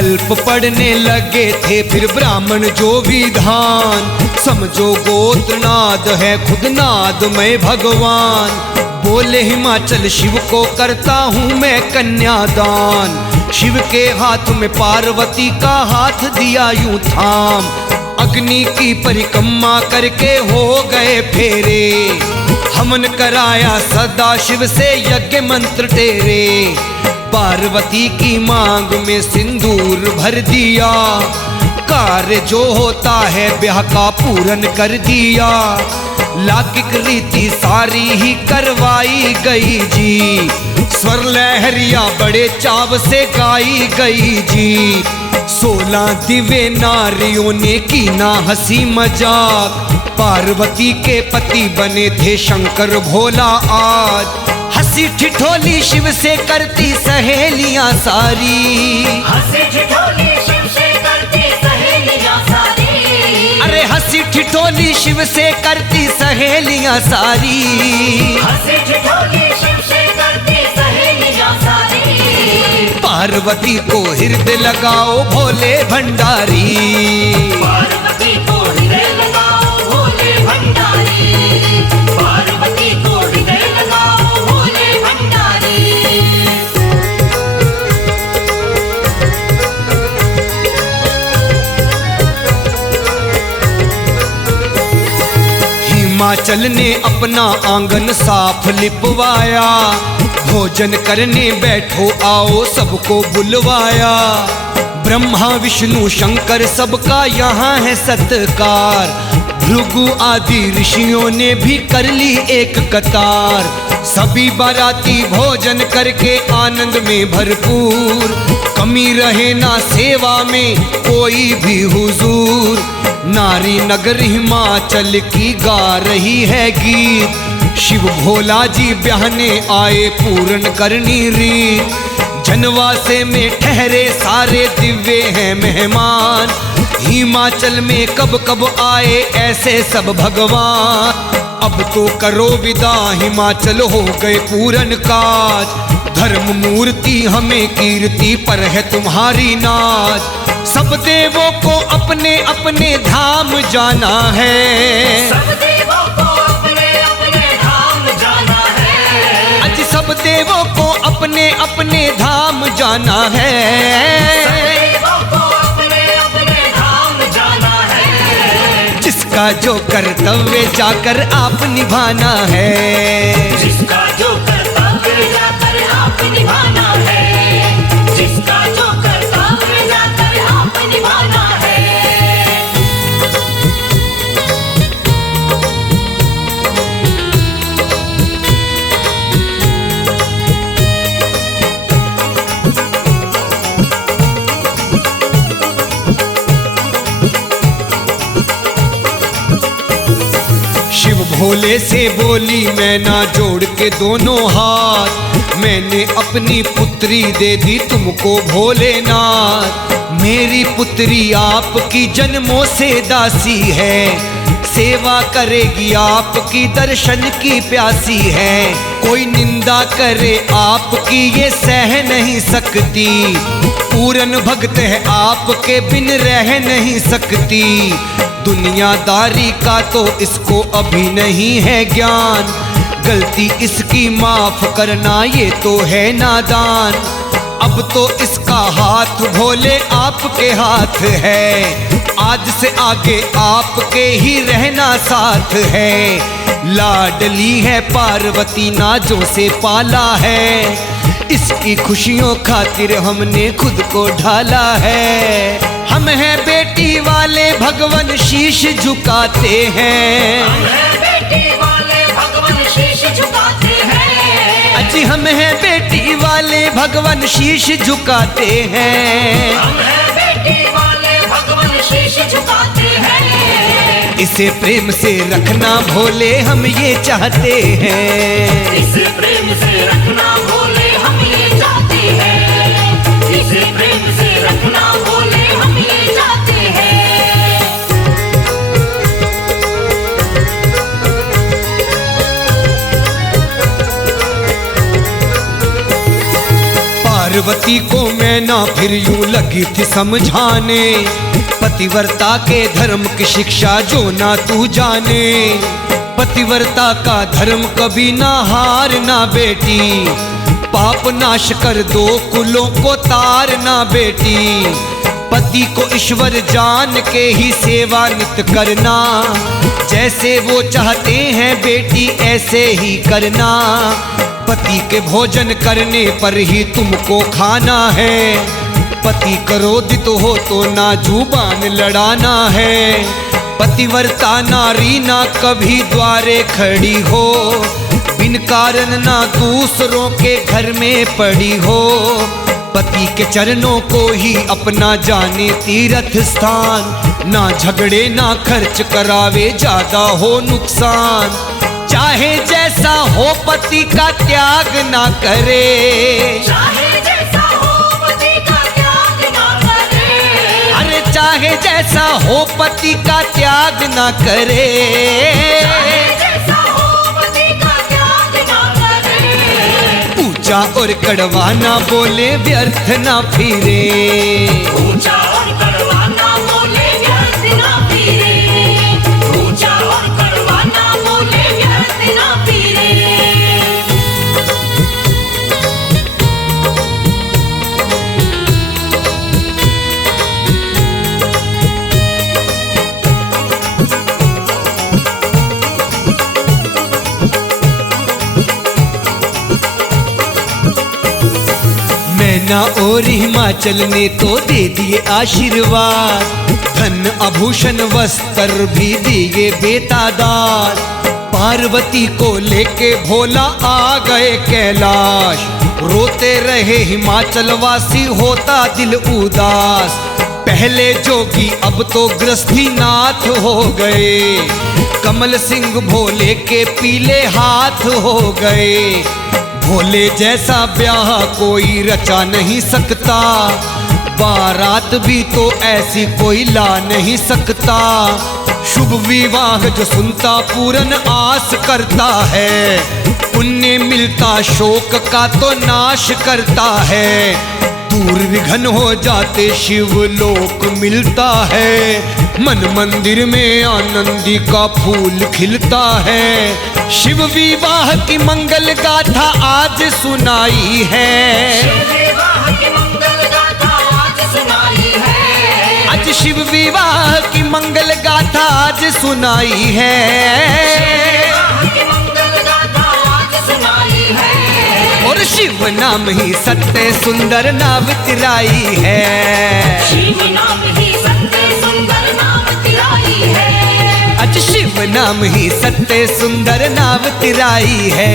कल्प पढ़ने लगे थे फिर ब्राह्मण जो विधान, समझो गोत्रनाद है खुद नाद मैं भगवान। बोले हिमाचल शिव को करता हूँ मैं कन्यादान, शिव के हाथ में पार्वती का हाथ दिया यूं थाम। अग्नि की परिक्रमा करके हो गए फेरे, हमन कराया सदा शिव से यज्ञ मंत्र तेरे। पार्वती की मांग में सिंदूर भर दिया, कार्य जो होता है ब्याह का पूर्ण कर दिया। लौकिक रीति सारी ही करवाई गई जी, स्वर लहरिया बड़े चाव से गाई गई जी। 16 दिव्य नारियों ने की ना हंसी मजाक, पार्वती के पति बने थे शंकर भोला आज। हंसी ठिठोली शिव से करती सहेलियां सारी, हंसी ठिठोली शिव से करती सहेलियां सारी। अरे हंसी ठिठोली शिव से करती सहेलियां सारी, हंसी ठिठोली शिव से करती सहेलियां सारी। पार्वती को हृदय लगाओ भोले भंडारी, पार्वती को हृदय लगाओ भोले भंडारी, पार्वती को हृदय लगाओ भोले भंडारी। हिमाचल ने अपना आंगन साफ लिपवाया, भोजन करने बैठो आओ सबको बुलवाया। ब्रह्मा विष्णु शंकर सबका यहाँ है सत्कार, भृगु आदि ऋषियों ने भी कर ली एक कतार। सभी बाराती भोजन करके आनंद में भरपूर, कमी रहे ना सेवा में कोई भी हुजूर। नारी नगर हिमाचल की गा रही है गीत, शिव भोला जी ब्याहने आए पूर्ण करनी रीत। जनवासे में ठहरे सारे दिव्य हैं मेहमान, हिमाचल में कब कब आए ऐसे सब भगवान। अब तो करो विदा हिमाचल हो गए पूरन काज, धर्म मूर्ति हमें कीर्ति पर है तुम्हारी नाज। सब देवों को अपने अपने धाम जाना है, सब देवों को अपने अपने धाम जाना है, आज सब देवों को अपने अपने धाम जाना है। सब देवों को अपने अपने धाम जाना है। जिसका जो कर्तव्य जाकर आप निभाना है, जिसका जो कर्तव्य जाकर आप निभाना है, जिसका जो कर्तव्य जाकर आप निभाना है। शिव भोले से बोली मैं ना जोड़ के दोनों हाथ, मैंने अपनी पुत्री दे दी तुमको भोलेनाथ। मेरी पुत्री आपकी जन्मों से दासी है, सेवा करेगी आपकी दर्शन की प्यासी है। कोई निंदा करे आपकी ये सह नहीं सकती, पूरन भक्त है आपके बिन रह नहीं सकती। दुनियादारी का तो इसको अभी नहीं है ज्ञान, गलती इसकी माफ करना ये तो है नादान। अब तो इसका हाथ भोले आपके हाथ है, आज से आगे आपके ही रहना साथ है। लाडली है पार्वती नाजों से पाला है, इसकी खुशियों खातिर हमने खुद को ढाला है। हम हैं बेटी वाले भगवान शीश झुकाते हैं, हम हैं बेटी वाले भगवान शीश झुकाते हैं। अजी हम हैं बेटी वाले भगवान शीश झुकाते हैं, हम हैं बेटी वाले भगवान शीश झुकाते हैं। इसे प्रेम से रखना भोले हम ये चाहते हैं, इसे प्रेम से रखना भोले हम ये चाहते हैं, इसे प्रेम से रखना भोले हम ये चाहते हैं। पार्वती को मैना फिर यूं लगी थी समझाने, पतिव्रता के धर्म की शिक्षा जो ना तू जाने। पतिव्रता का धर्म कभी ना हारना बेटी, पाप नाश कर दो कुलों को तारना बेटी। पति को ईश्वर जान के ही सेवा नित करना, जैसे वो चाहते हैं बेटी ऐसे ही करना। पति के भोजन करने पर ही तुमको खाना है, पति क्रोधित हो तो ना जुबान लड़ाना है। पतिव्रता नारी ना कभी द्वारे खड़ी हो, बिन कारण ना दूसरों के घर में पड़ी हो। पति के चरणों को ही अपना जाने तीर्थ स्थान, ना झगड़े ना खर्च करावे ज्यादा हो नुकसान। चाहे जैसा हो पति का त्याग ना करे, चाहे जैसा हो पति का त्याग ना करे। अरे चाहे जैसा हो पति का त्याग ना करे। चाहे जैसा हो पति का त्याग ना करे। ऊंचा और कड़वा ना बोले व्यर्थ ना फिरे, ऊंचा और कड़वा ना बोले व्यर्थ ना फिरे। ऊंचा और कड़वा ना बोले व्यर्थ ना फिरे। मैना और हिमाचल ने तो दे दिए आशीर्वाद, धन आभूषण वस्त्र भी दिए बेतादार। पार्वती को लेके भोला आ गए कैलाश, रोते रहे हिमाचल वासी होता दिल उदास। पहले जोगी अब तो गृहस्थी नाथ हो गए, कमल सिंह भोले के पीले हाथ हो गए। भोले जैसा ब्याह कोई रचा नहीं सकता, बारात भी तो ऐसी कोई ला नहीं सकता। शुभ विवाह जो सुनता पूरन आस करता है, पुण्य मिलता शोक का तो नाश करता है। दूर विघन हो जाते शिव लोक मिलता है, मन मंदिर में आनंदी का फूल खिलता है। शिव विवाह की मंगल गाथा आज सुनाई है, शिव विवाह की मंगल गाथा आज सुनाई है। आज शिव विवाह की मंगल गाथा आज सुनाई है। शिव विवाह की मंगल गाथा आज सुनाई है। और शिव नाम ही सत्य सुंदर नाव तिराई है, शिव नाम ही सत्य सुंदर नाम तिराई है। आज शिव नाम ही सत्य सुंदर नाव तिराई है।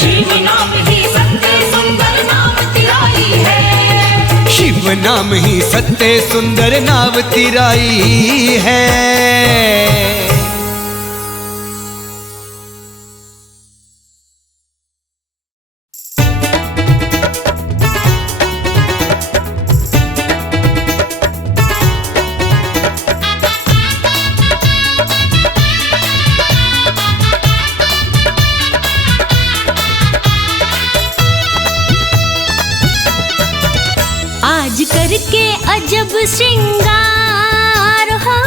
शिव नाम ही सत्य सुंदर नाम तिराई है। शिव नाम ही सत्य सुंदर नाव तिराई है। आज करके अजब श्रृंगार हो,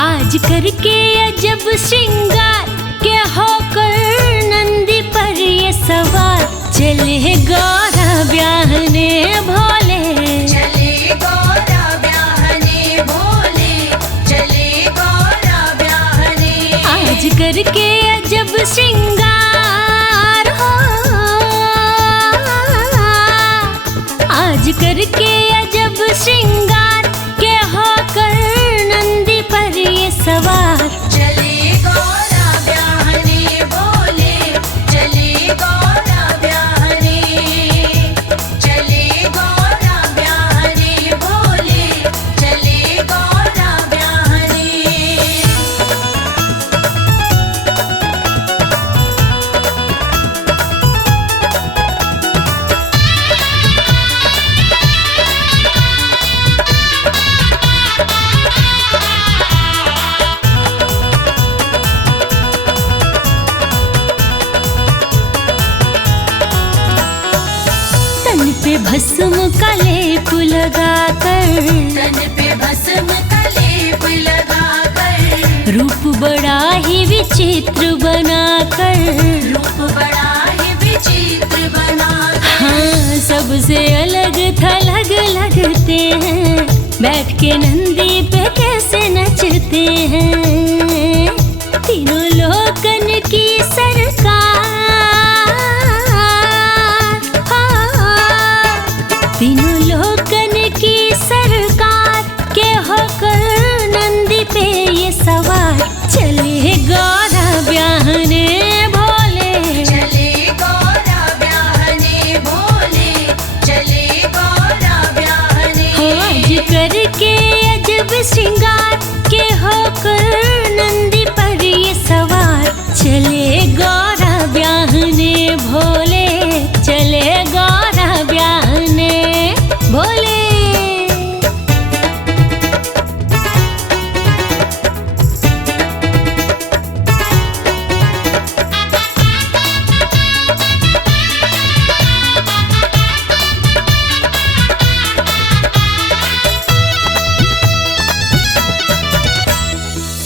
आज करके अजब श्रृंगार के होकर नंदी पर ये सवार चले गौरा ब्याहने भोले, चले गौरा ब्याहने भोले, चले गौरा ब्याहने। आज करके अजब श्रृंगार हो, आज करके अजब श्रृंगार के होकर नंदी पर ये सवार चले गौरा ब्याहने भोले, चले गौरा ब्याहने, चले गौरा ब्याहने भोले, चले गौरा ब्याहने। भस्म का लेप लगाकर, तन पे भस्म का लेप लगाकर, रूप बड़ा ही विचित्र बनाकर, रूप बड़ा ही विचित्र बनाकर, हाँ सबसे अलग थलग लगते हैं, बैठ के नंदी पे कैसे नचते हैं। तीनों लोकन की सरकार, तीनों लोकन की सरकार के होकर नंदी पे ये सवार, चले गौरा ब्याहने भोले, चले गौरा ब्याहने भोले, चले गौरा ब्याहने। आज करके अजब श्रृंगार के होकर नंदी पर ये सवार, चले गौरा ब्याहने भोले, चले गौरा ब्याहने भोले।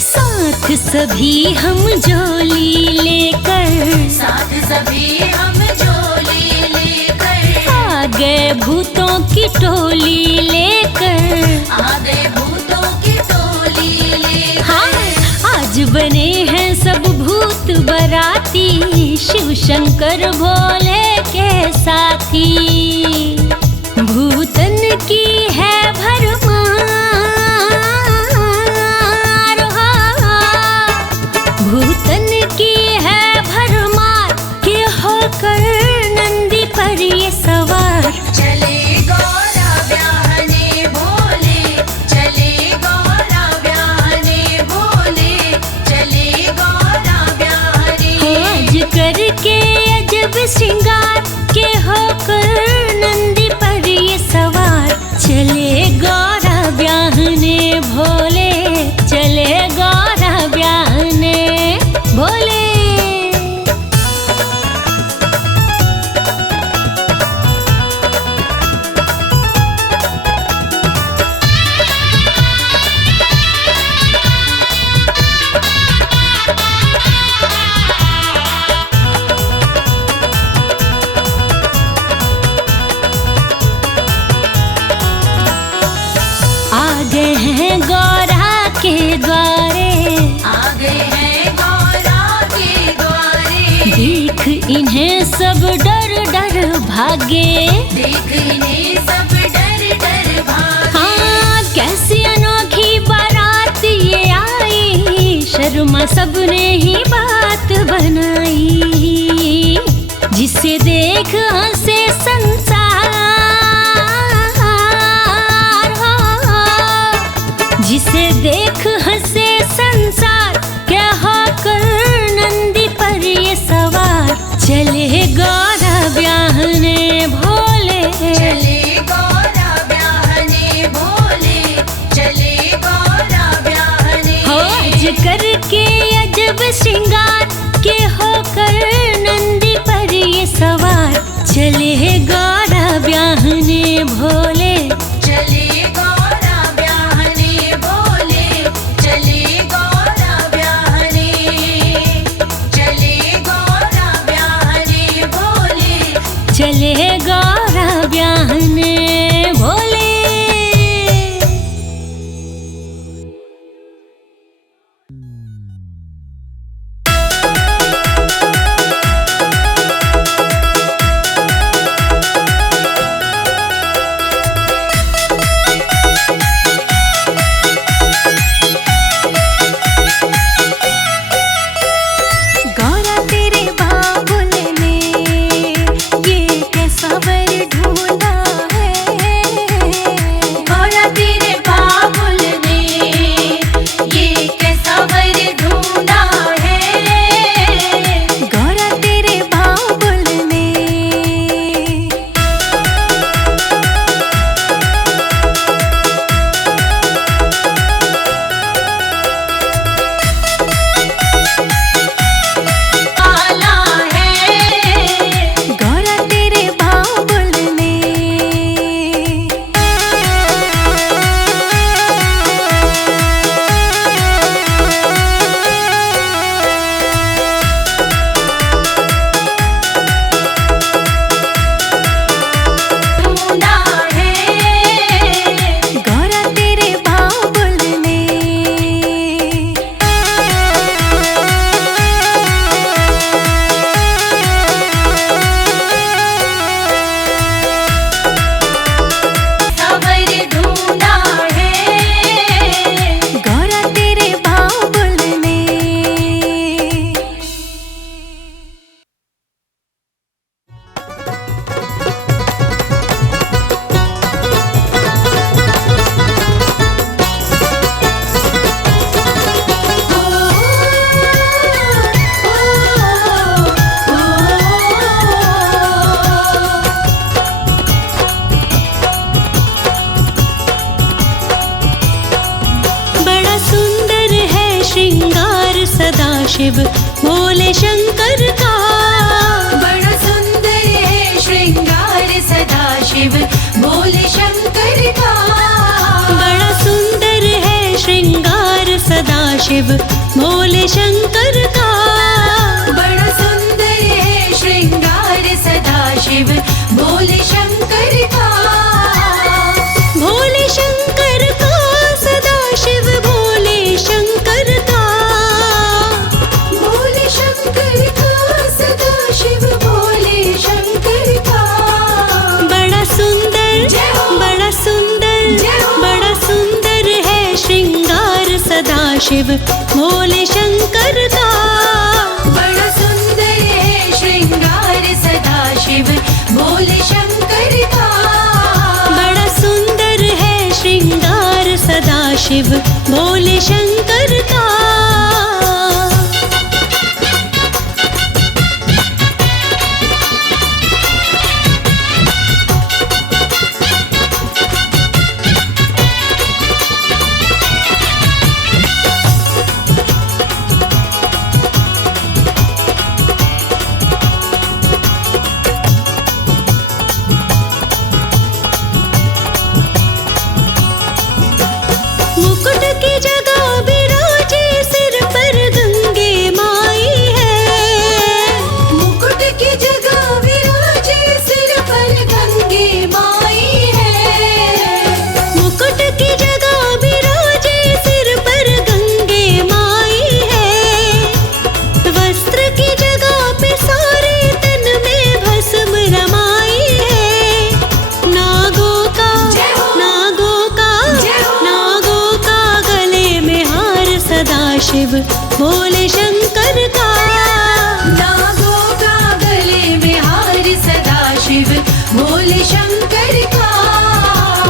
साथ सभी हम झोली लेकर, साथ सभी हम झोली लेकर, आ गए भूतों की टोली लेकर, आ गए भूतों की टोली लेकर। हाँ आज बने हैं सब भूत बराती, शिव शंकर भोले के साथी। भूतन की है भरमार, हाँ, भूतन की है भरमार के होकर नंदी पर ये सवार, चले गौरा ब्याहने भोले, चले गौरा ब्याहने भोले, चले गौरा ब्याहने। आज करके अजब श्रृंगार के होकर नंदी पर ये सवार, चले गौरा ब्याहने भोले, चले गौरा ब्याहने भोले। आ गए हैं गौरा के द्वारे, आ गए हैं गौरा के द्वारे, देख इन्हें सब डर डर भागे, देख इन्हें सब डर डर भागे। हाँ कैसी अनोखी बारात ये आई, शर्मा सबने ही बात बनाई, जिसे देख हंसे संसार, जिसे देख हंसे संसार, क्या होकर नंदी पर ये सवार, चले गौरा ब्याहने भोले, चले गौरा ब्याहने भोले, चले गौरा ब्याहने। हो आज करके अजब श्रृंगार के होकर नंदी पर ये सवार, चले गौरा ब्याहने भोले, चले गौरा ब्याहने भोले, चले गौरा ब्याहने, चले गौरा ब्याहने भोले। चले गौरा ब्याहने भोले। शिव भोले शंकर का। बड़ा सुंदर है श्रृंगार सदा शिव भोले शंकर का। बड़ा सुंदर है श्रृंगार सदा शिव भोले शंकर का। बड़ा सुंदर है श्रृंगार सदा शिव भोले शंकर का। भोले शंकर का सदा शिव भोले शंकर का। भोले शंकर का सदा शिव भोले शंकर का। बड़ा सुंदर जय हो। बड़ा सुंदर जय हो। बड़ा सुंदर है श्रृंगार सदा शिव भोले शंकर का। बड़ा सुंदर है श्रृंगार सदा शिव भोले शंकर का। बड़ा सुंदर है श्रृंगार सदा शिव भोले शंकर का। मुकुट की जगह विराजे सिर पर गंगे माई है। मुकुट की जगह विराजे सिर पर गंगे माई है। मुकुट की जगह विराजे सिर पर गंगे माई है। वस्त्र की जगह पे सारे तन में भस्म रमाई है। नागों का जय हो। नागों का जय हो। नागों का गले में हार सदा शिव भोले शंकर का। नागों का गले में हार सदा शिव भोले शंकर का।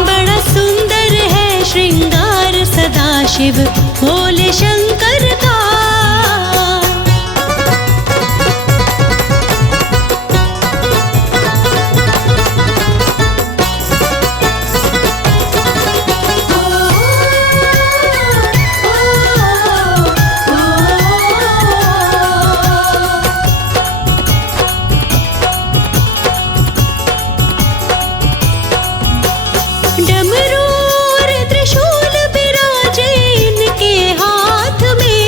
बड़ा सुंदर है श्रृंगार सदा शिव भोले शंकर का। डमरू और त्रिशूल विराजे इनके हाथ में।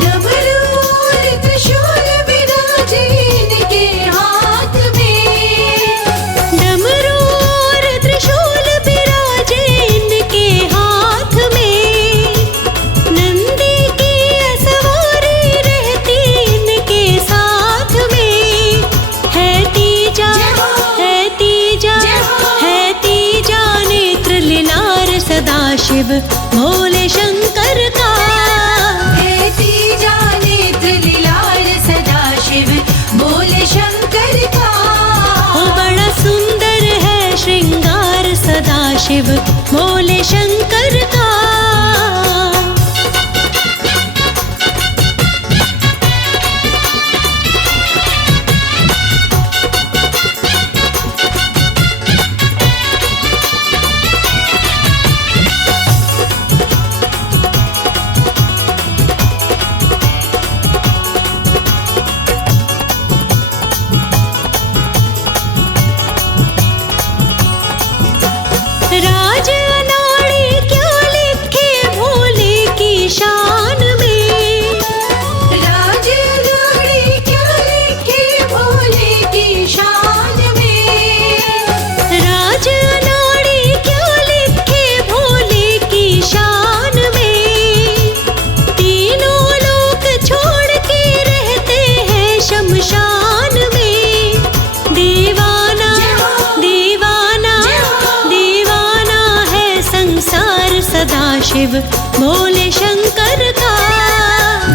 डमरू और त्रिशूल विराजे इनके हाथ में। डमरू और त्रिशूल विराजे इनके हाथ में। नंदी की सवारी रहती इनके साथ में। है तीजा जय हो। है तीजा जय हो। है तीजा नेत्र लीलार सदा शिव भोले शंकर का। है तीजा नेत्र लीलार सदा शिव भोले शंकर का। ओ बड़ा सुंदर है श्रृंगार सदा शिव भोले शंकर का। राज अनाड़ी क्या लिखे भोले की शान में। राज अनाड़ी क्या लिखे भोले की शान में। राज अनाड़ी क्या लिखे भोले की शान में। तीनों लोग छोड़ के रहते हैं शमशान में। दीवाना जय हो। दीवाना जय हो। दीवाना है संसार सदा शिव भोले शंकर का।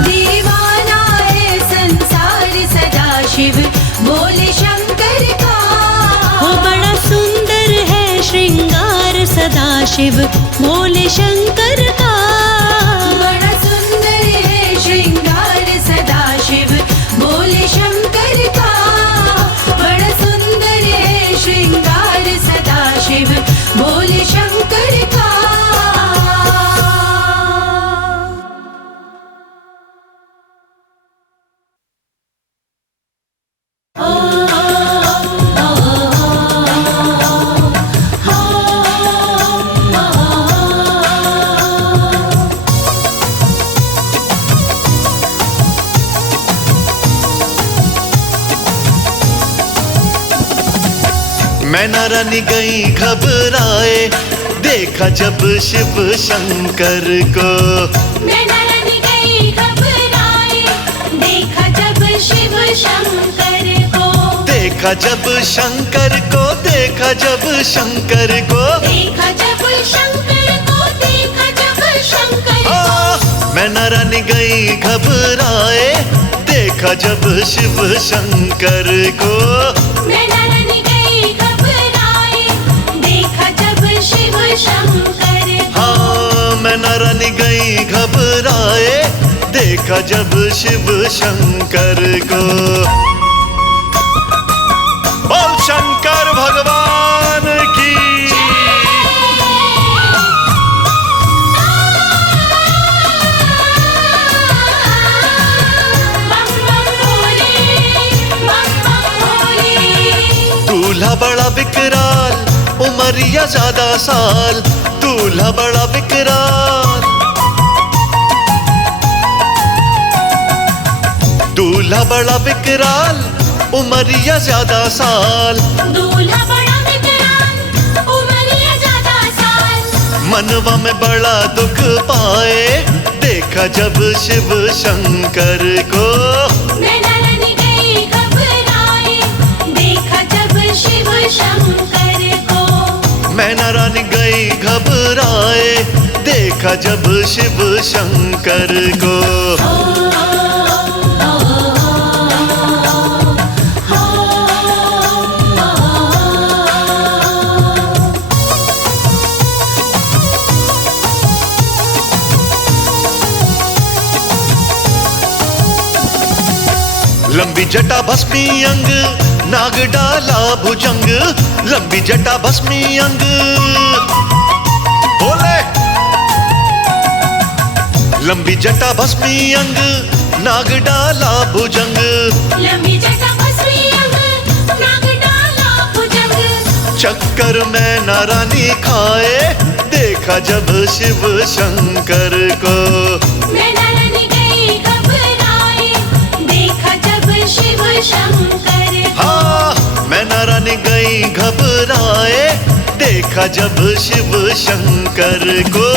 दीवाना है संसार सदा शिव भोले शंकर का। वो बड़ा सुंदर है श्रृंगार सदा शिव भोले शंकर का। बड़ा सुंदर है श्रृंगार सदा शिव भोले शंकर का। बड़ा सुंदर है श्रृंगार सदा शिव भोले शंकर का। मैं न रानी गई घबराए, देखा जब शिव शंकर को। मैं नारानी गई घबराए, देखा जब शिव शंकर को। देखा जब शंकर को, देखा जब शंकर को, देखा जब शंकर को, देखा जब शंकर को। मैं न रानी गई घबराए, देखा जब शिव शंकर को। मैं नारानी गई घबराए, देखा जब शिव शंकर को। हाँ, मैं न रानी गई घबराए, देखा जब शिव शंकर को। बोल शंकर भगवान की। बम बम भोले, बम बम भोले। दूल्हा बड़ा विकराल, उमरिया ज्यादा साल। दूल्हा बड़ा विकराल, दूल्हा बड़ा विकराल, उमरिया ज्यादा साल। दूल्हा बड़ा विकराल, उमरिया ज्यादा साल। मनवा में बड़ा दुख पाए, देखा जब शिव शंकर को। मैं नारानी गई घबराए, देखा जब शिव शंकर को। मैं न रानी गई घबराए, देखा जब शिव शंकर को। लंबी जटा भस्मी अंग, नाग डाला भुजंग। लंबी जटा भस्मी अंग, बोले। लंबी जटा भस्मी अंग, नाग डाला भुजंग। लंबी जटा भस्मी अंग, नाग डाला भुजंग। चक्कर में न रानी खाए, देखा जब शिव शंकर को। मैं नारानी गई घबराए, देखा जब शिव शंकर को। हाँ, मैं न रानी गई घबराए, देखा जब शिव शंकर को।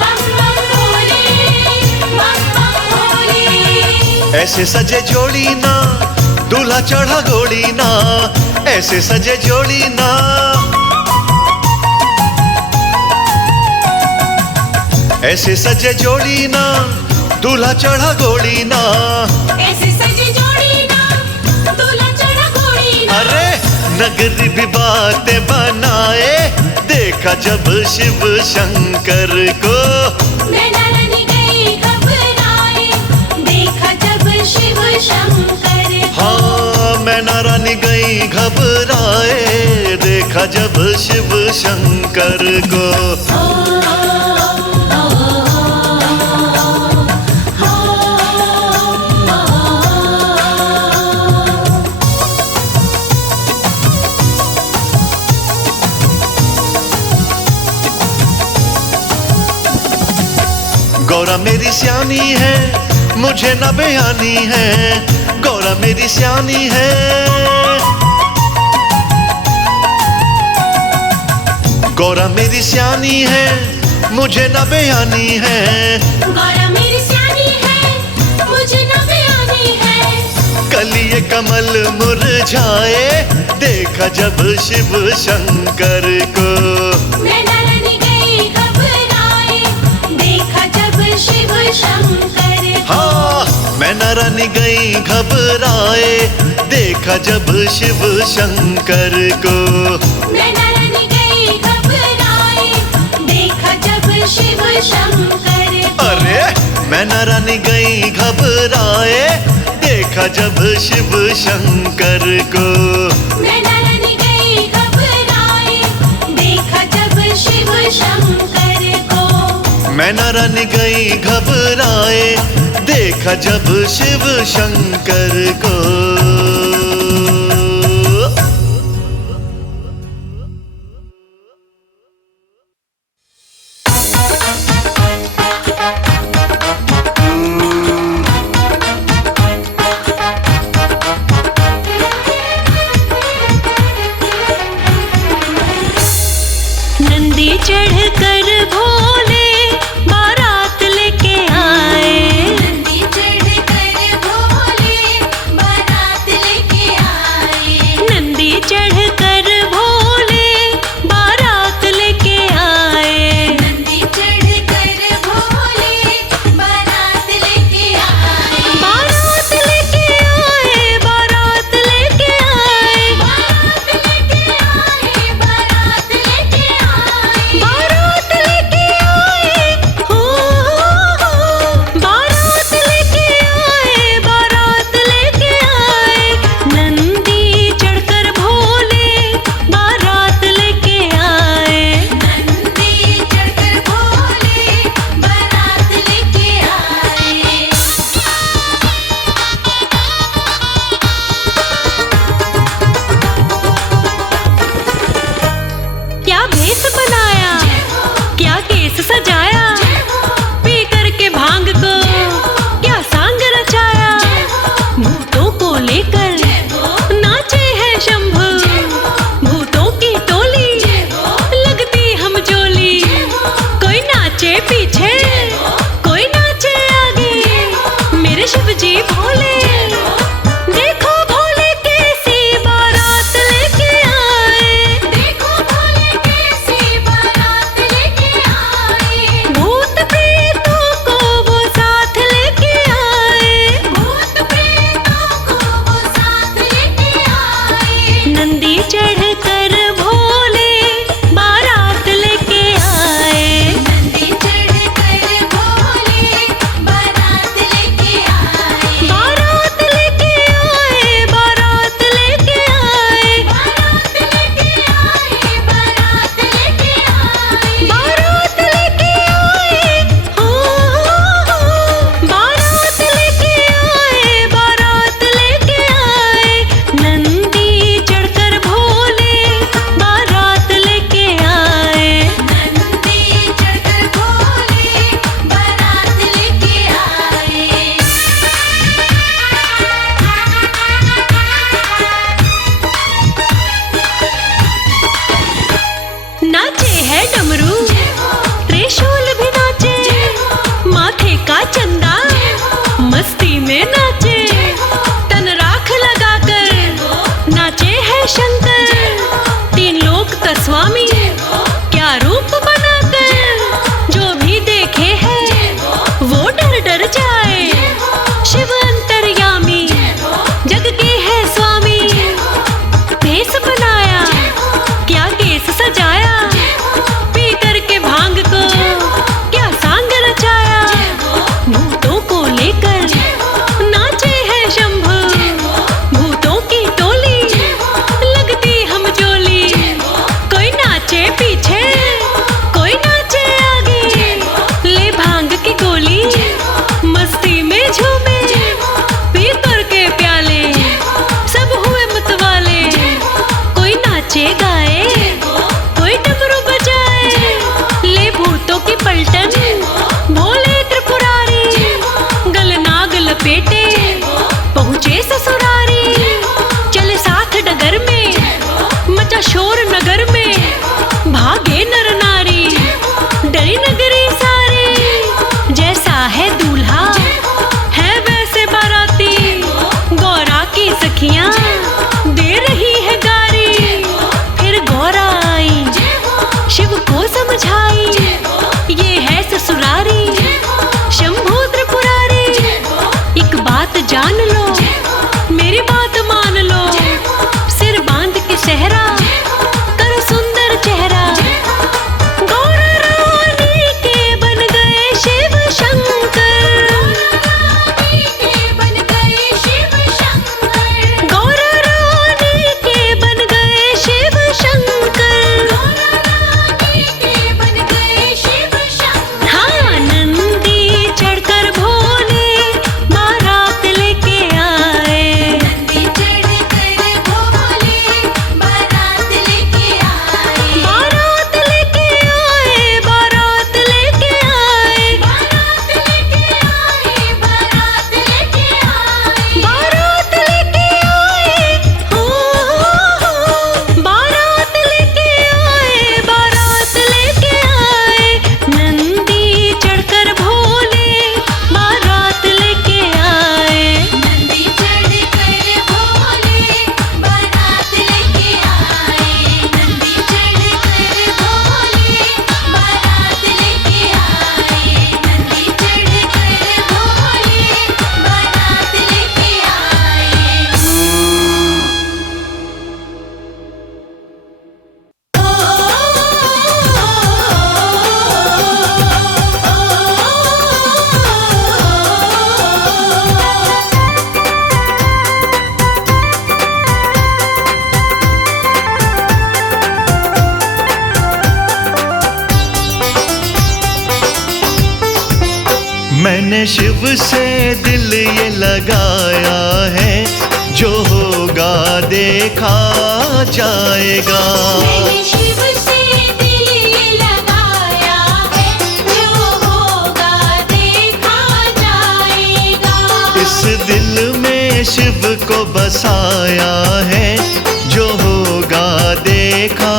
बम बम भोले, बम बम भोले। ऐसे सजे जोड़ी ना, दूल्हा चढ़ा घोड़ी ना। ऐसे सजे जोड़ी ना, ऐसे सजे जोड़ी ना, दूल्हा चढ़ा घोड़ी ना। ऐसे सजे जोड़ी ना, दूल्हा चढ़ा घोड़ी ना। अरे नगरी भी बातें बनाए, देखा जब शिव शंकर को। मैं नारानी गई घबराए, देखा जब शिव शंकर को। हाँ, मैं न रानी गई घबराए, देखा जब शिव शंकर को। गौरा मेरी सियानी है, मुझे न बयानी है। गौरा मेरी सियानी है, गौरा मेरी सियानी है, मुझे न बयानी है। गौरा मेरी सियानी है, मुझे न बयानी है। कलिए कमल मुरझाए, देखा जब शिव शंकर को। मैं नारानी गई घबराए, देखा जब शिव शंकर को। हाँ, मैं न रानी गई घबराए, देखा जब शिव शंकर को। मैं नारानी गई घबराए, देखा जब शिव शंकर को। अरे मैं न रानी गई घबराए, देखा जब शिव शंकर को। मैं नारानी गई घबराए, देखा जब शिव शंकर को। मैं न रानी गई घबराए, देखा जब शिव शंकर को। ससुरारी चले साथ डगर में, मचा शोर नगर में, भागे नर नारी, डरी नगरी सारी। जैसा है दूल्हा है वैसे बाराती, गौरा की सखियां दे रही है गारी। फिर गौरा आई शिव को समझाई, ये है ससुरारी शंभू त्रिपुरारी। एक बात जान लो मेरी बात मान लो, सिर बांध के सहरा कर सुंदर चेहरा। गौरा रानी के बन गए शिव शंकर, गौरा रानी के बन गए शिव शंकर। हाँ नंदी चढ़कर भोले बारात लेके आए, बारात लेके आए, बारात लेके आए, बारात लेके आए, हो बारात लेके आए, बारात लेके आए। नंदी चढ़कर भोले बारात लेके आए, मैंने शिव से दिल ये लगाया है, जो होगा देखा जाएगा। मैंने शिव से दिल ये लगाया है, जो होगा देखा जाएगा। इस दिल में शिव को बसाया है, जो होगा देखा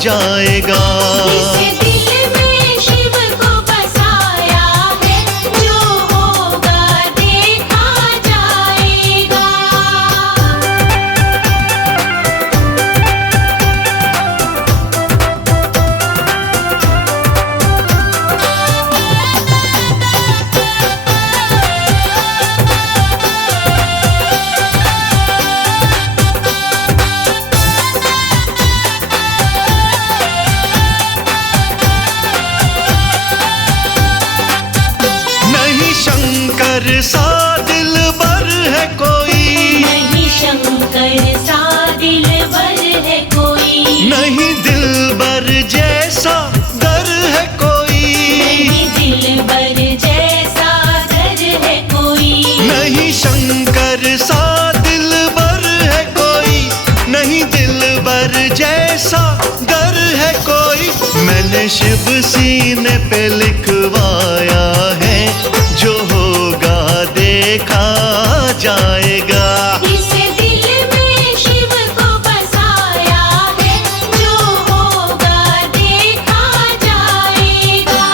जाएगा। इस दिल में शिव को बसाया है, जो होगा देखा जाएगा। नहीं शंकर सा दिलबर है कोई, नहीं शंकर सा दिलबर है कोई, नहीं दिलबर जैसा दर है कोई, नहीं दिलबर जैसा दर है कोई। नहीं शंकर सा दिलबर है कोई, नहीं दिलबर जैसा दर है कोई। मैंने शिव सीने पे लिखवाया है, जो होगा देखा जाएगा। इस दिल में शिव को बसाया है, जो होगा देखा जाएगा।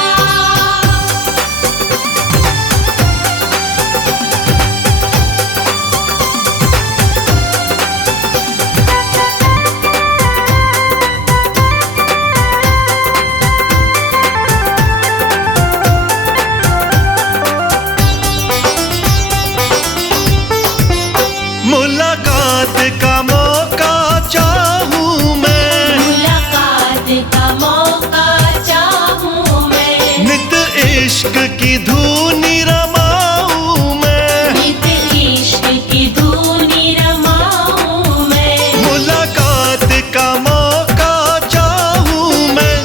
मुलाकात का मौका चाहूँ मैं, मुलाकात का मौका चाहूँ मैं, नित इश्क की धूनी रमाऊँ मैं, नित इश्क की धूनी रमाऊँ मैं। मुलाकात का मौका चाहूँ मैं,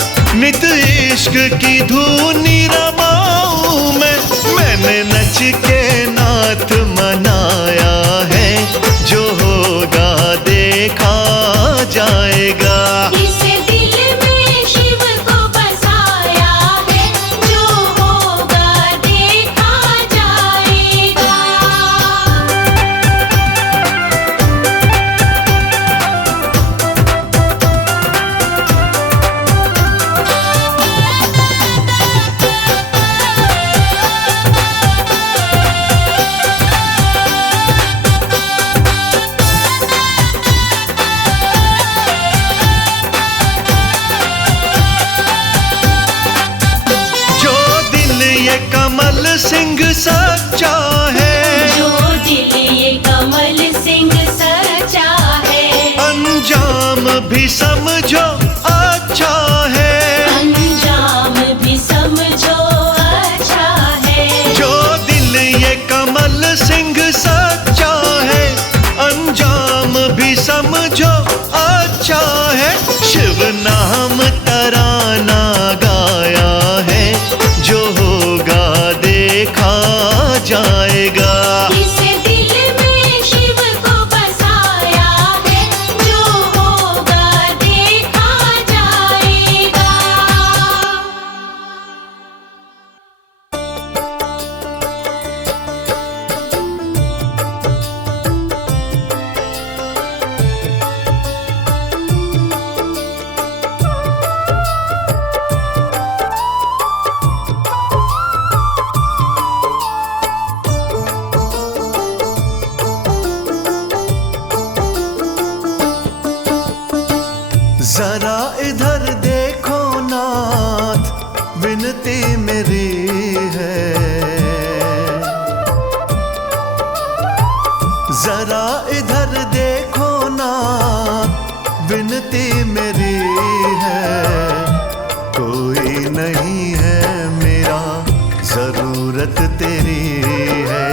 नित इश्क की धूनी रमाऊँ मैं। मैंने नच के नाथ मनाया है, जो होगा देखा जाएगा। इस दिल में शिव को बसाया है, जो होगा देखा जाएगा। जरा इधर देखो नाथ, विनती मेरी है। जरा इधर देखो नाथ, विनती मेरी है। कोई नहीं है मेरा, जरूरत तेरी है।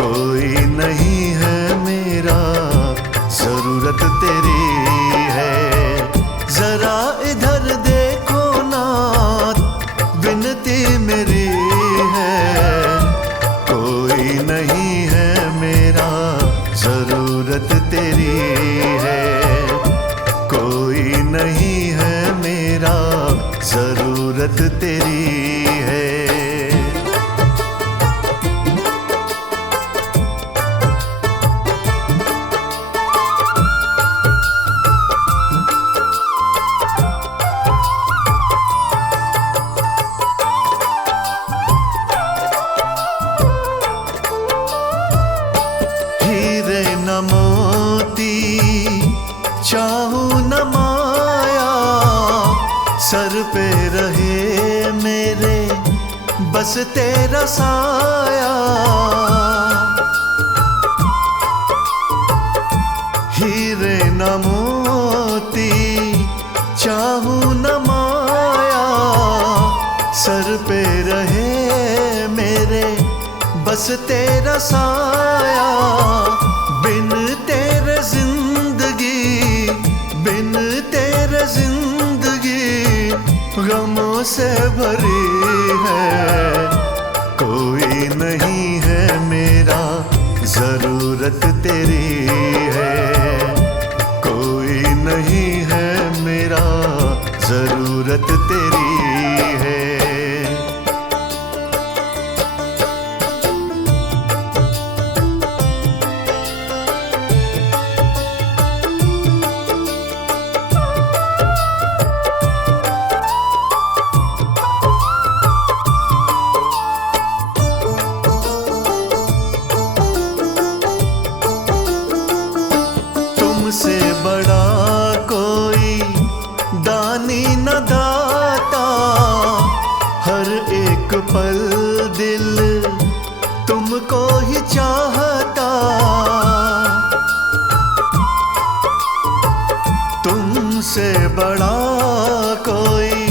कोई नहीं है मेरा, जरूरत तेरी है। जरा इधर देखो नाथ, विनती मेरी है। कोई नहीं है मेरा, जरूरत तेरी है। कोई नहीं है मेरा, जरूरत तेरी है। हीरे न मोती चाहूं न माया, सर पे रहे मेरे बस तेरा साया। हीरे न मोती चाहूं न माया, सर पे रहे मेरे बस तेरा साया। बिन तेरे जिंदगी, बिन तेरे जिंदगी गमों से भरी है। कोई नहीं है मेरा, जरूरत तेरी है। कोई नहीं है मेरा, जरूरत तेरी है। तुमसे बड़ा कोई दानी न दाता, हर एक पल दिल तुमको ही चाहता। तुमसे बड़ा कोई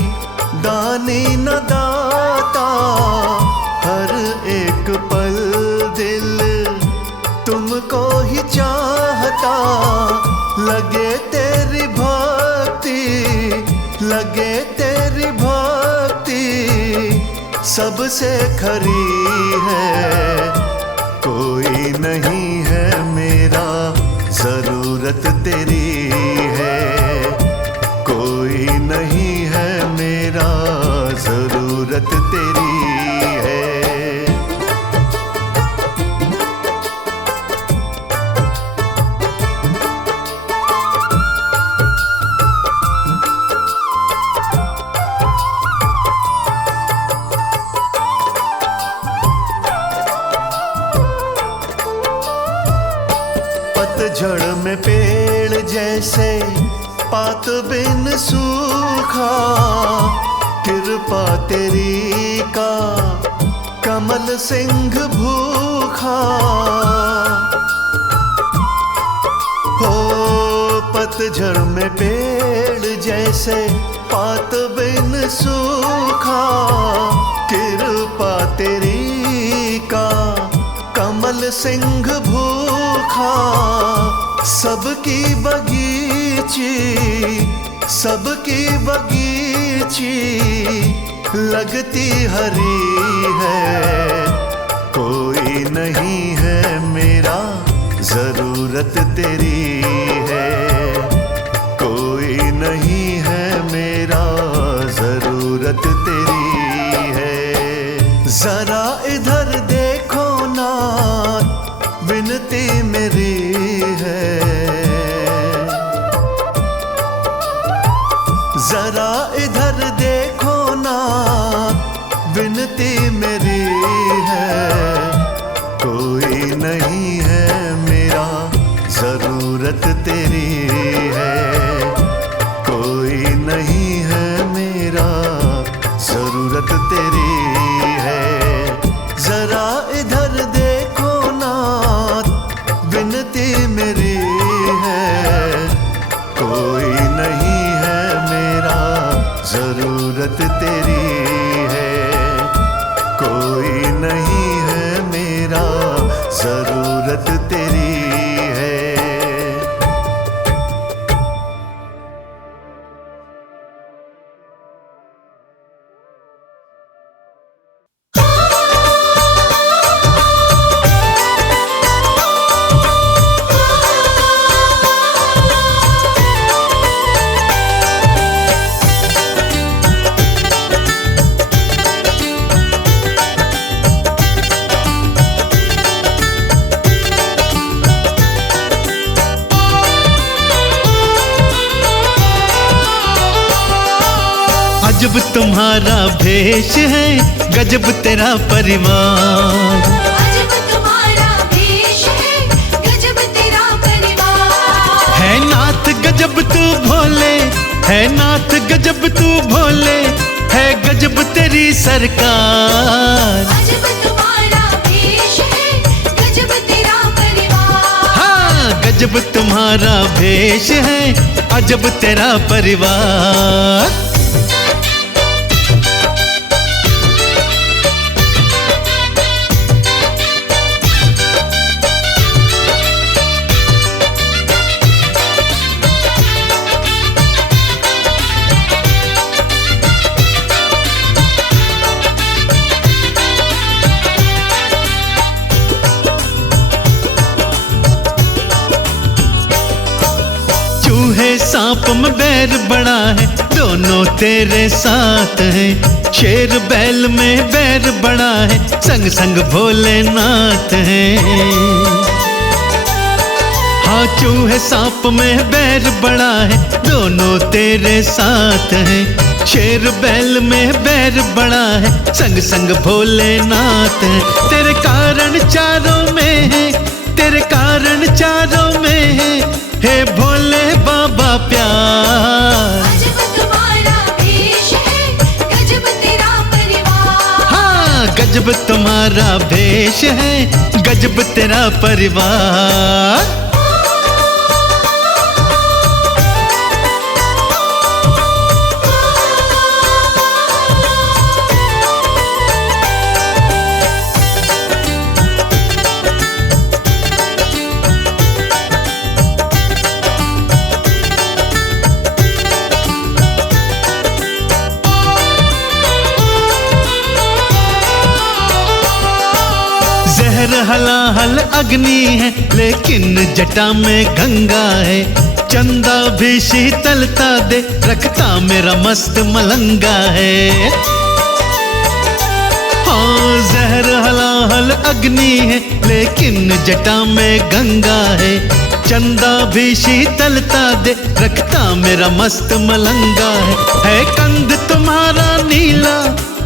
दानी न दाता, हर एक पल दिल तुमको ही चाहता। लगे तेरी भक्ति, लगे तेरी भक्ति सबसे खरी है। कोई नहीं है मेरा, जरूरत तेरी है। कोई नहीं है मेरा, जरूरत तेरी है। पतझड़ में पेड़ जैसे पात बिन सूखा, कृपा तेरी का कमल सिंह भूखा। हो पतझड़ में पेड़ जैसे पात बिन सूखा, कृपा तेरी का कमल सिंह भूखा। सबकी बगीची, सबकी बगीची लगती हरी है। कोई नहीं है मेरा, जरूरत तेरी है। कोई नहीं है मेरा, जरूरत तेरी है। जरा इधर देखो नाथ, विनती मेरी है। जरा इधर देखो नाथ, विनती मेरी है। कोई नहीं है मेरा, जरूरत तेरी है। विनती मेरी है, कोई नहीं है मेरा, जरूरत तेरी है। कोई नहीं है मेरा, जरूरत तेरी है। अजब तुम्हारा भेष है, गजब तेरा परिवार। अजब तुम्हारा भेष है, गजब तेरा परिवार। है नाथ गजब तू भोले, है नाथ गजब तू भोले, है गजब तेरी सरकार। अजब तुम्हारा भेष है, गजब तेरा परिवार। हाँ, गजब तुम्हारा भेष है, अजब तेरा परिवार। चूहे सांप में बैर बड़ा है, दोनों तेरे साथ हैं। शेर बैल में बैर बड़ा है, संग संग भोलेनाथ हैं। हाँ, चूहे सांप में बैर बड़ा है, दोनों तेरे साथ हैं। शेर बैल में बैर बड़ा है, संग संग भोलेनाथ हैं। तेरे कारण चारों में है, तेरे कारण चारों में है, हे भोले बाबा प्यार। अजब तुम्हारा भेष है, गजब तेरा परिवार। हाँ, गजब तुम्हारा भेष है, गजब तेरा परिवार। जहर हलाहल अग्नि है, लेकिन जटा में गंगा है। चंदा भी शीतलता दे, रखता मेरा मस्त मलंगा है। हाँ, जहर हलाहल अग्नि है, लेकिन जटा में गंगा है। चंदा भी शीतलता दे, रखता मेरा मस्त मलंगा है कंद तुम्हारा नीला,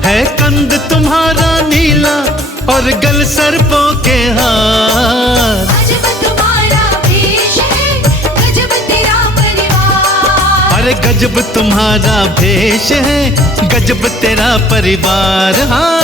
है कंद तुम्हारा नीला, और गल सर्पों के हार। अजब तुम्हारा भेष है, गजब तेरा परिवार। अरे गजब तुम्हारा भेष है, गजब तेरा परिवार। हाँ,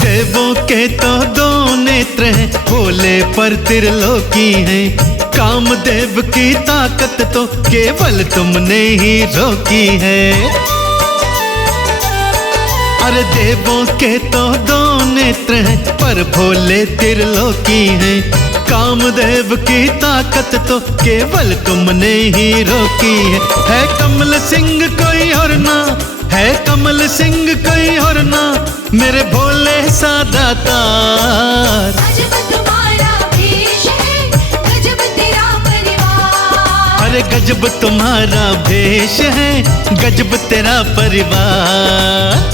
देवों के तो दो नेत्र हैं, भोले पर त्रिलोकी हैं। कामदेव की ताकत तो केवल तुमने ही रोकी है। अरे देवों के तो दो नेत्र हैं, पर भोले त्रिलोकी हैं। कामदेव की ताकत तो केवल तुमने ही रोकी है कमल सिंह कोई और ना, है कमल सिंह कोई और ना, मेरे भोले सा दातार। अजब तुम्हारा भेष है, गजब तेरा परिवार। अरे गजब तुम्हारा भेष है, गजब तेरा परिवार।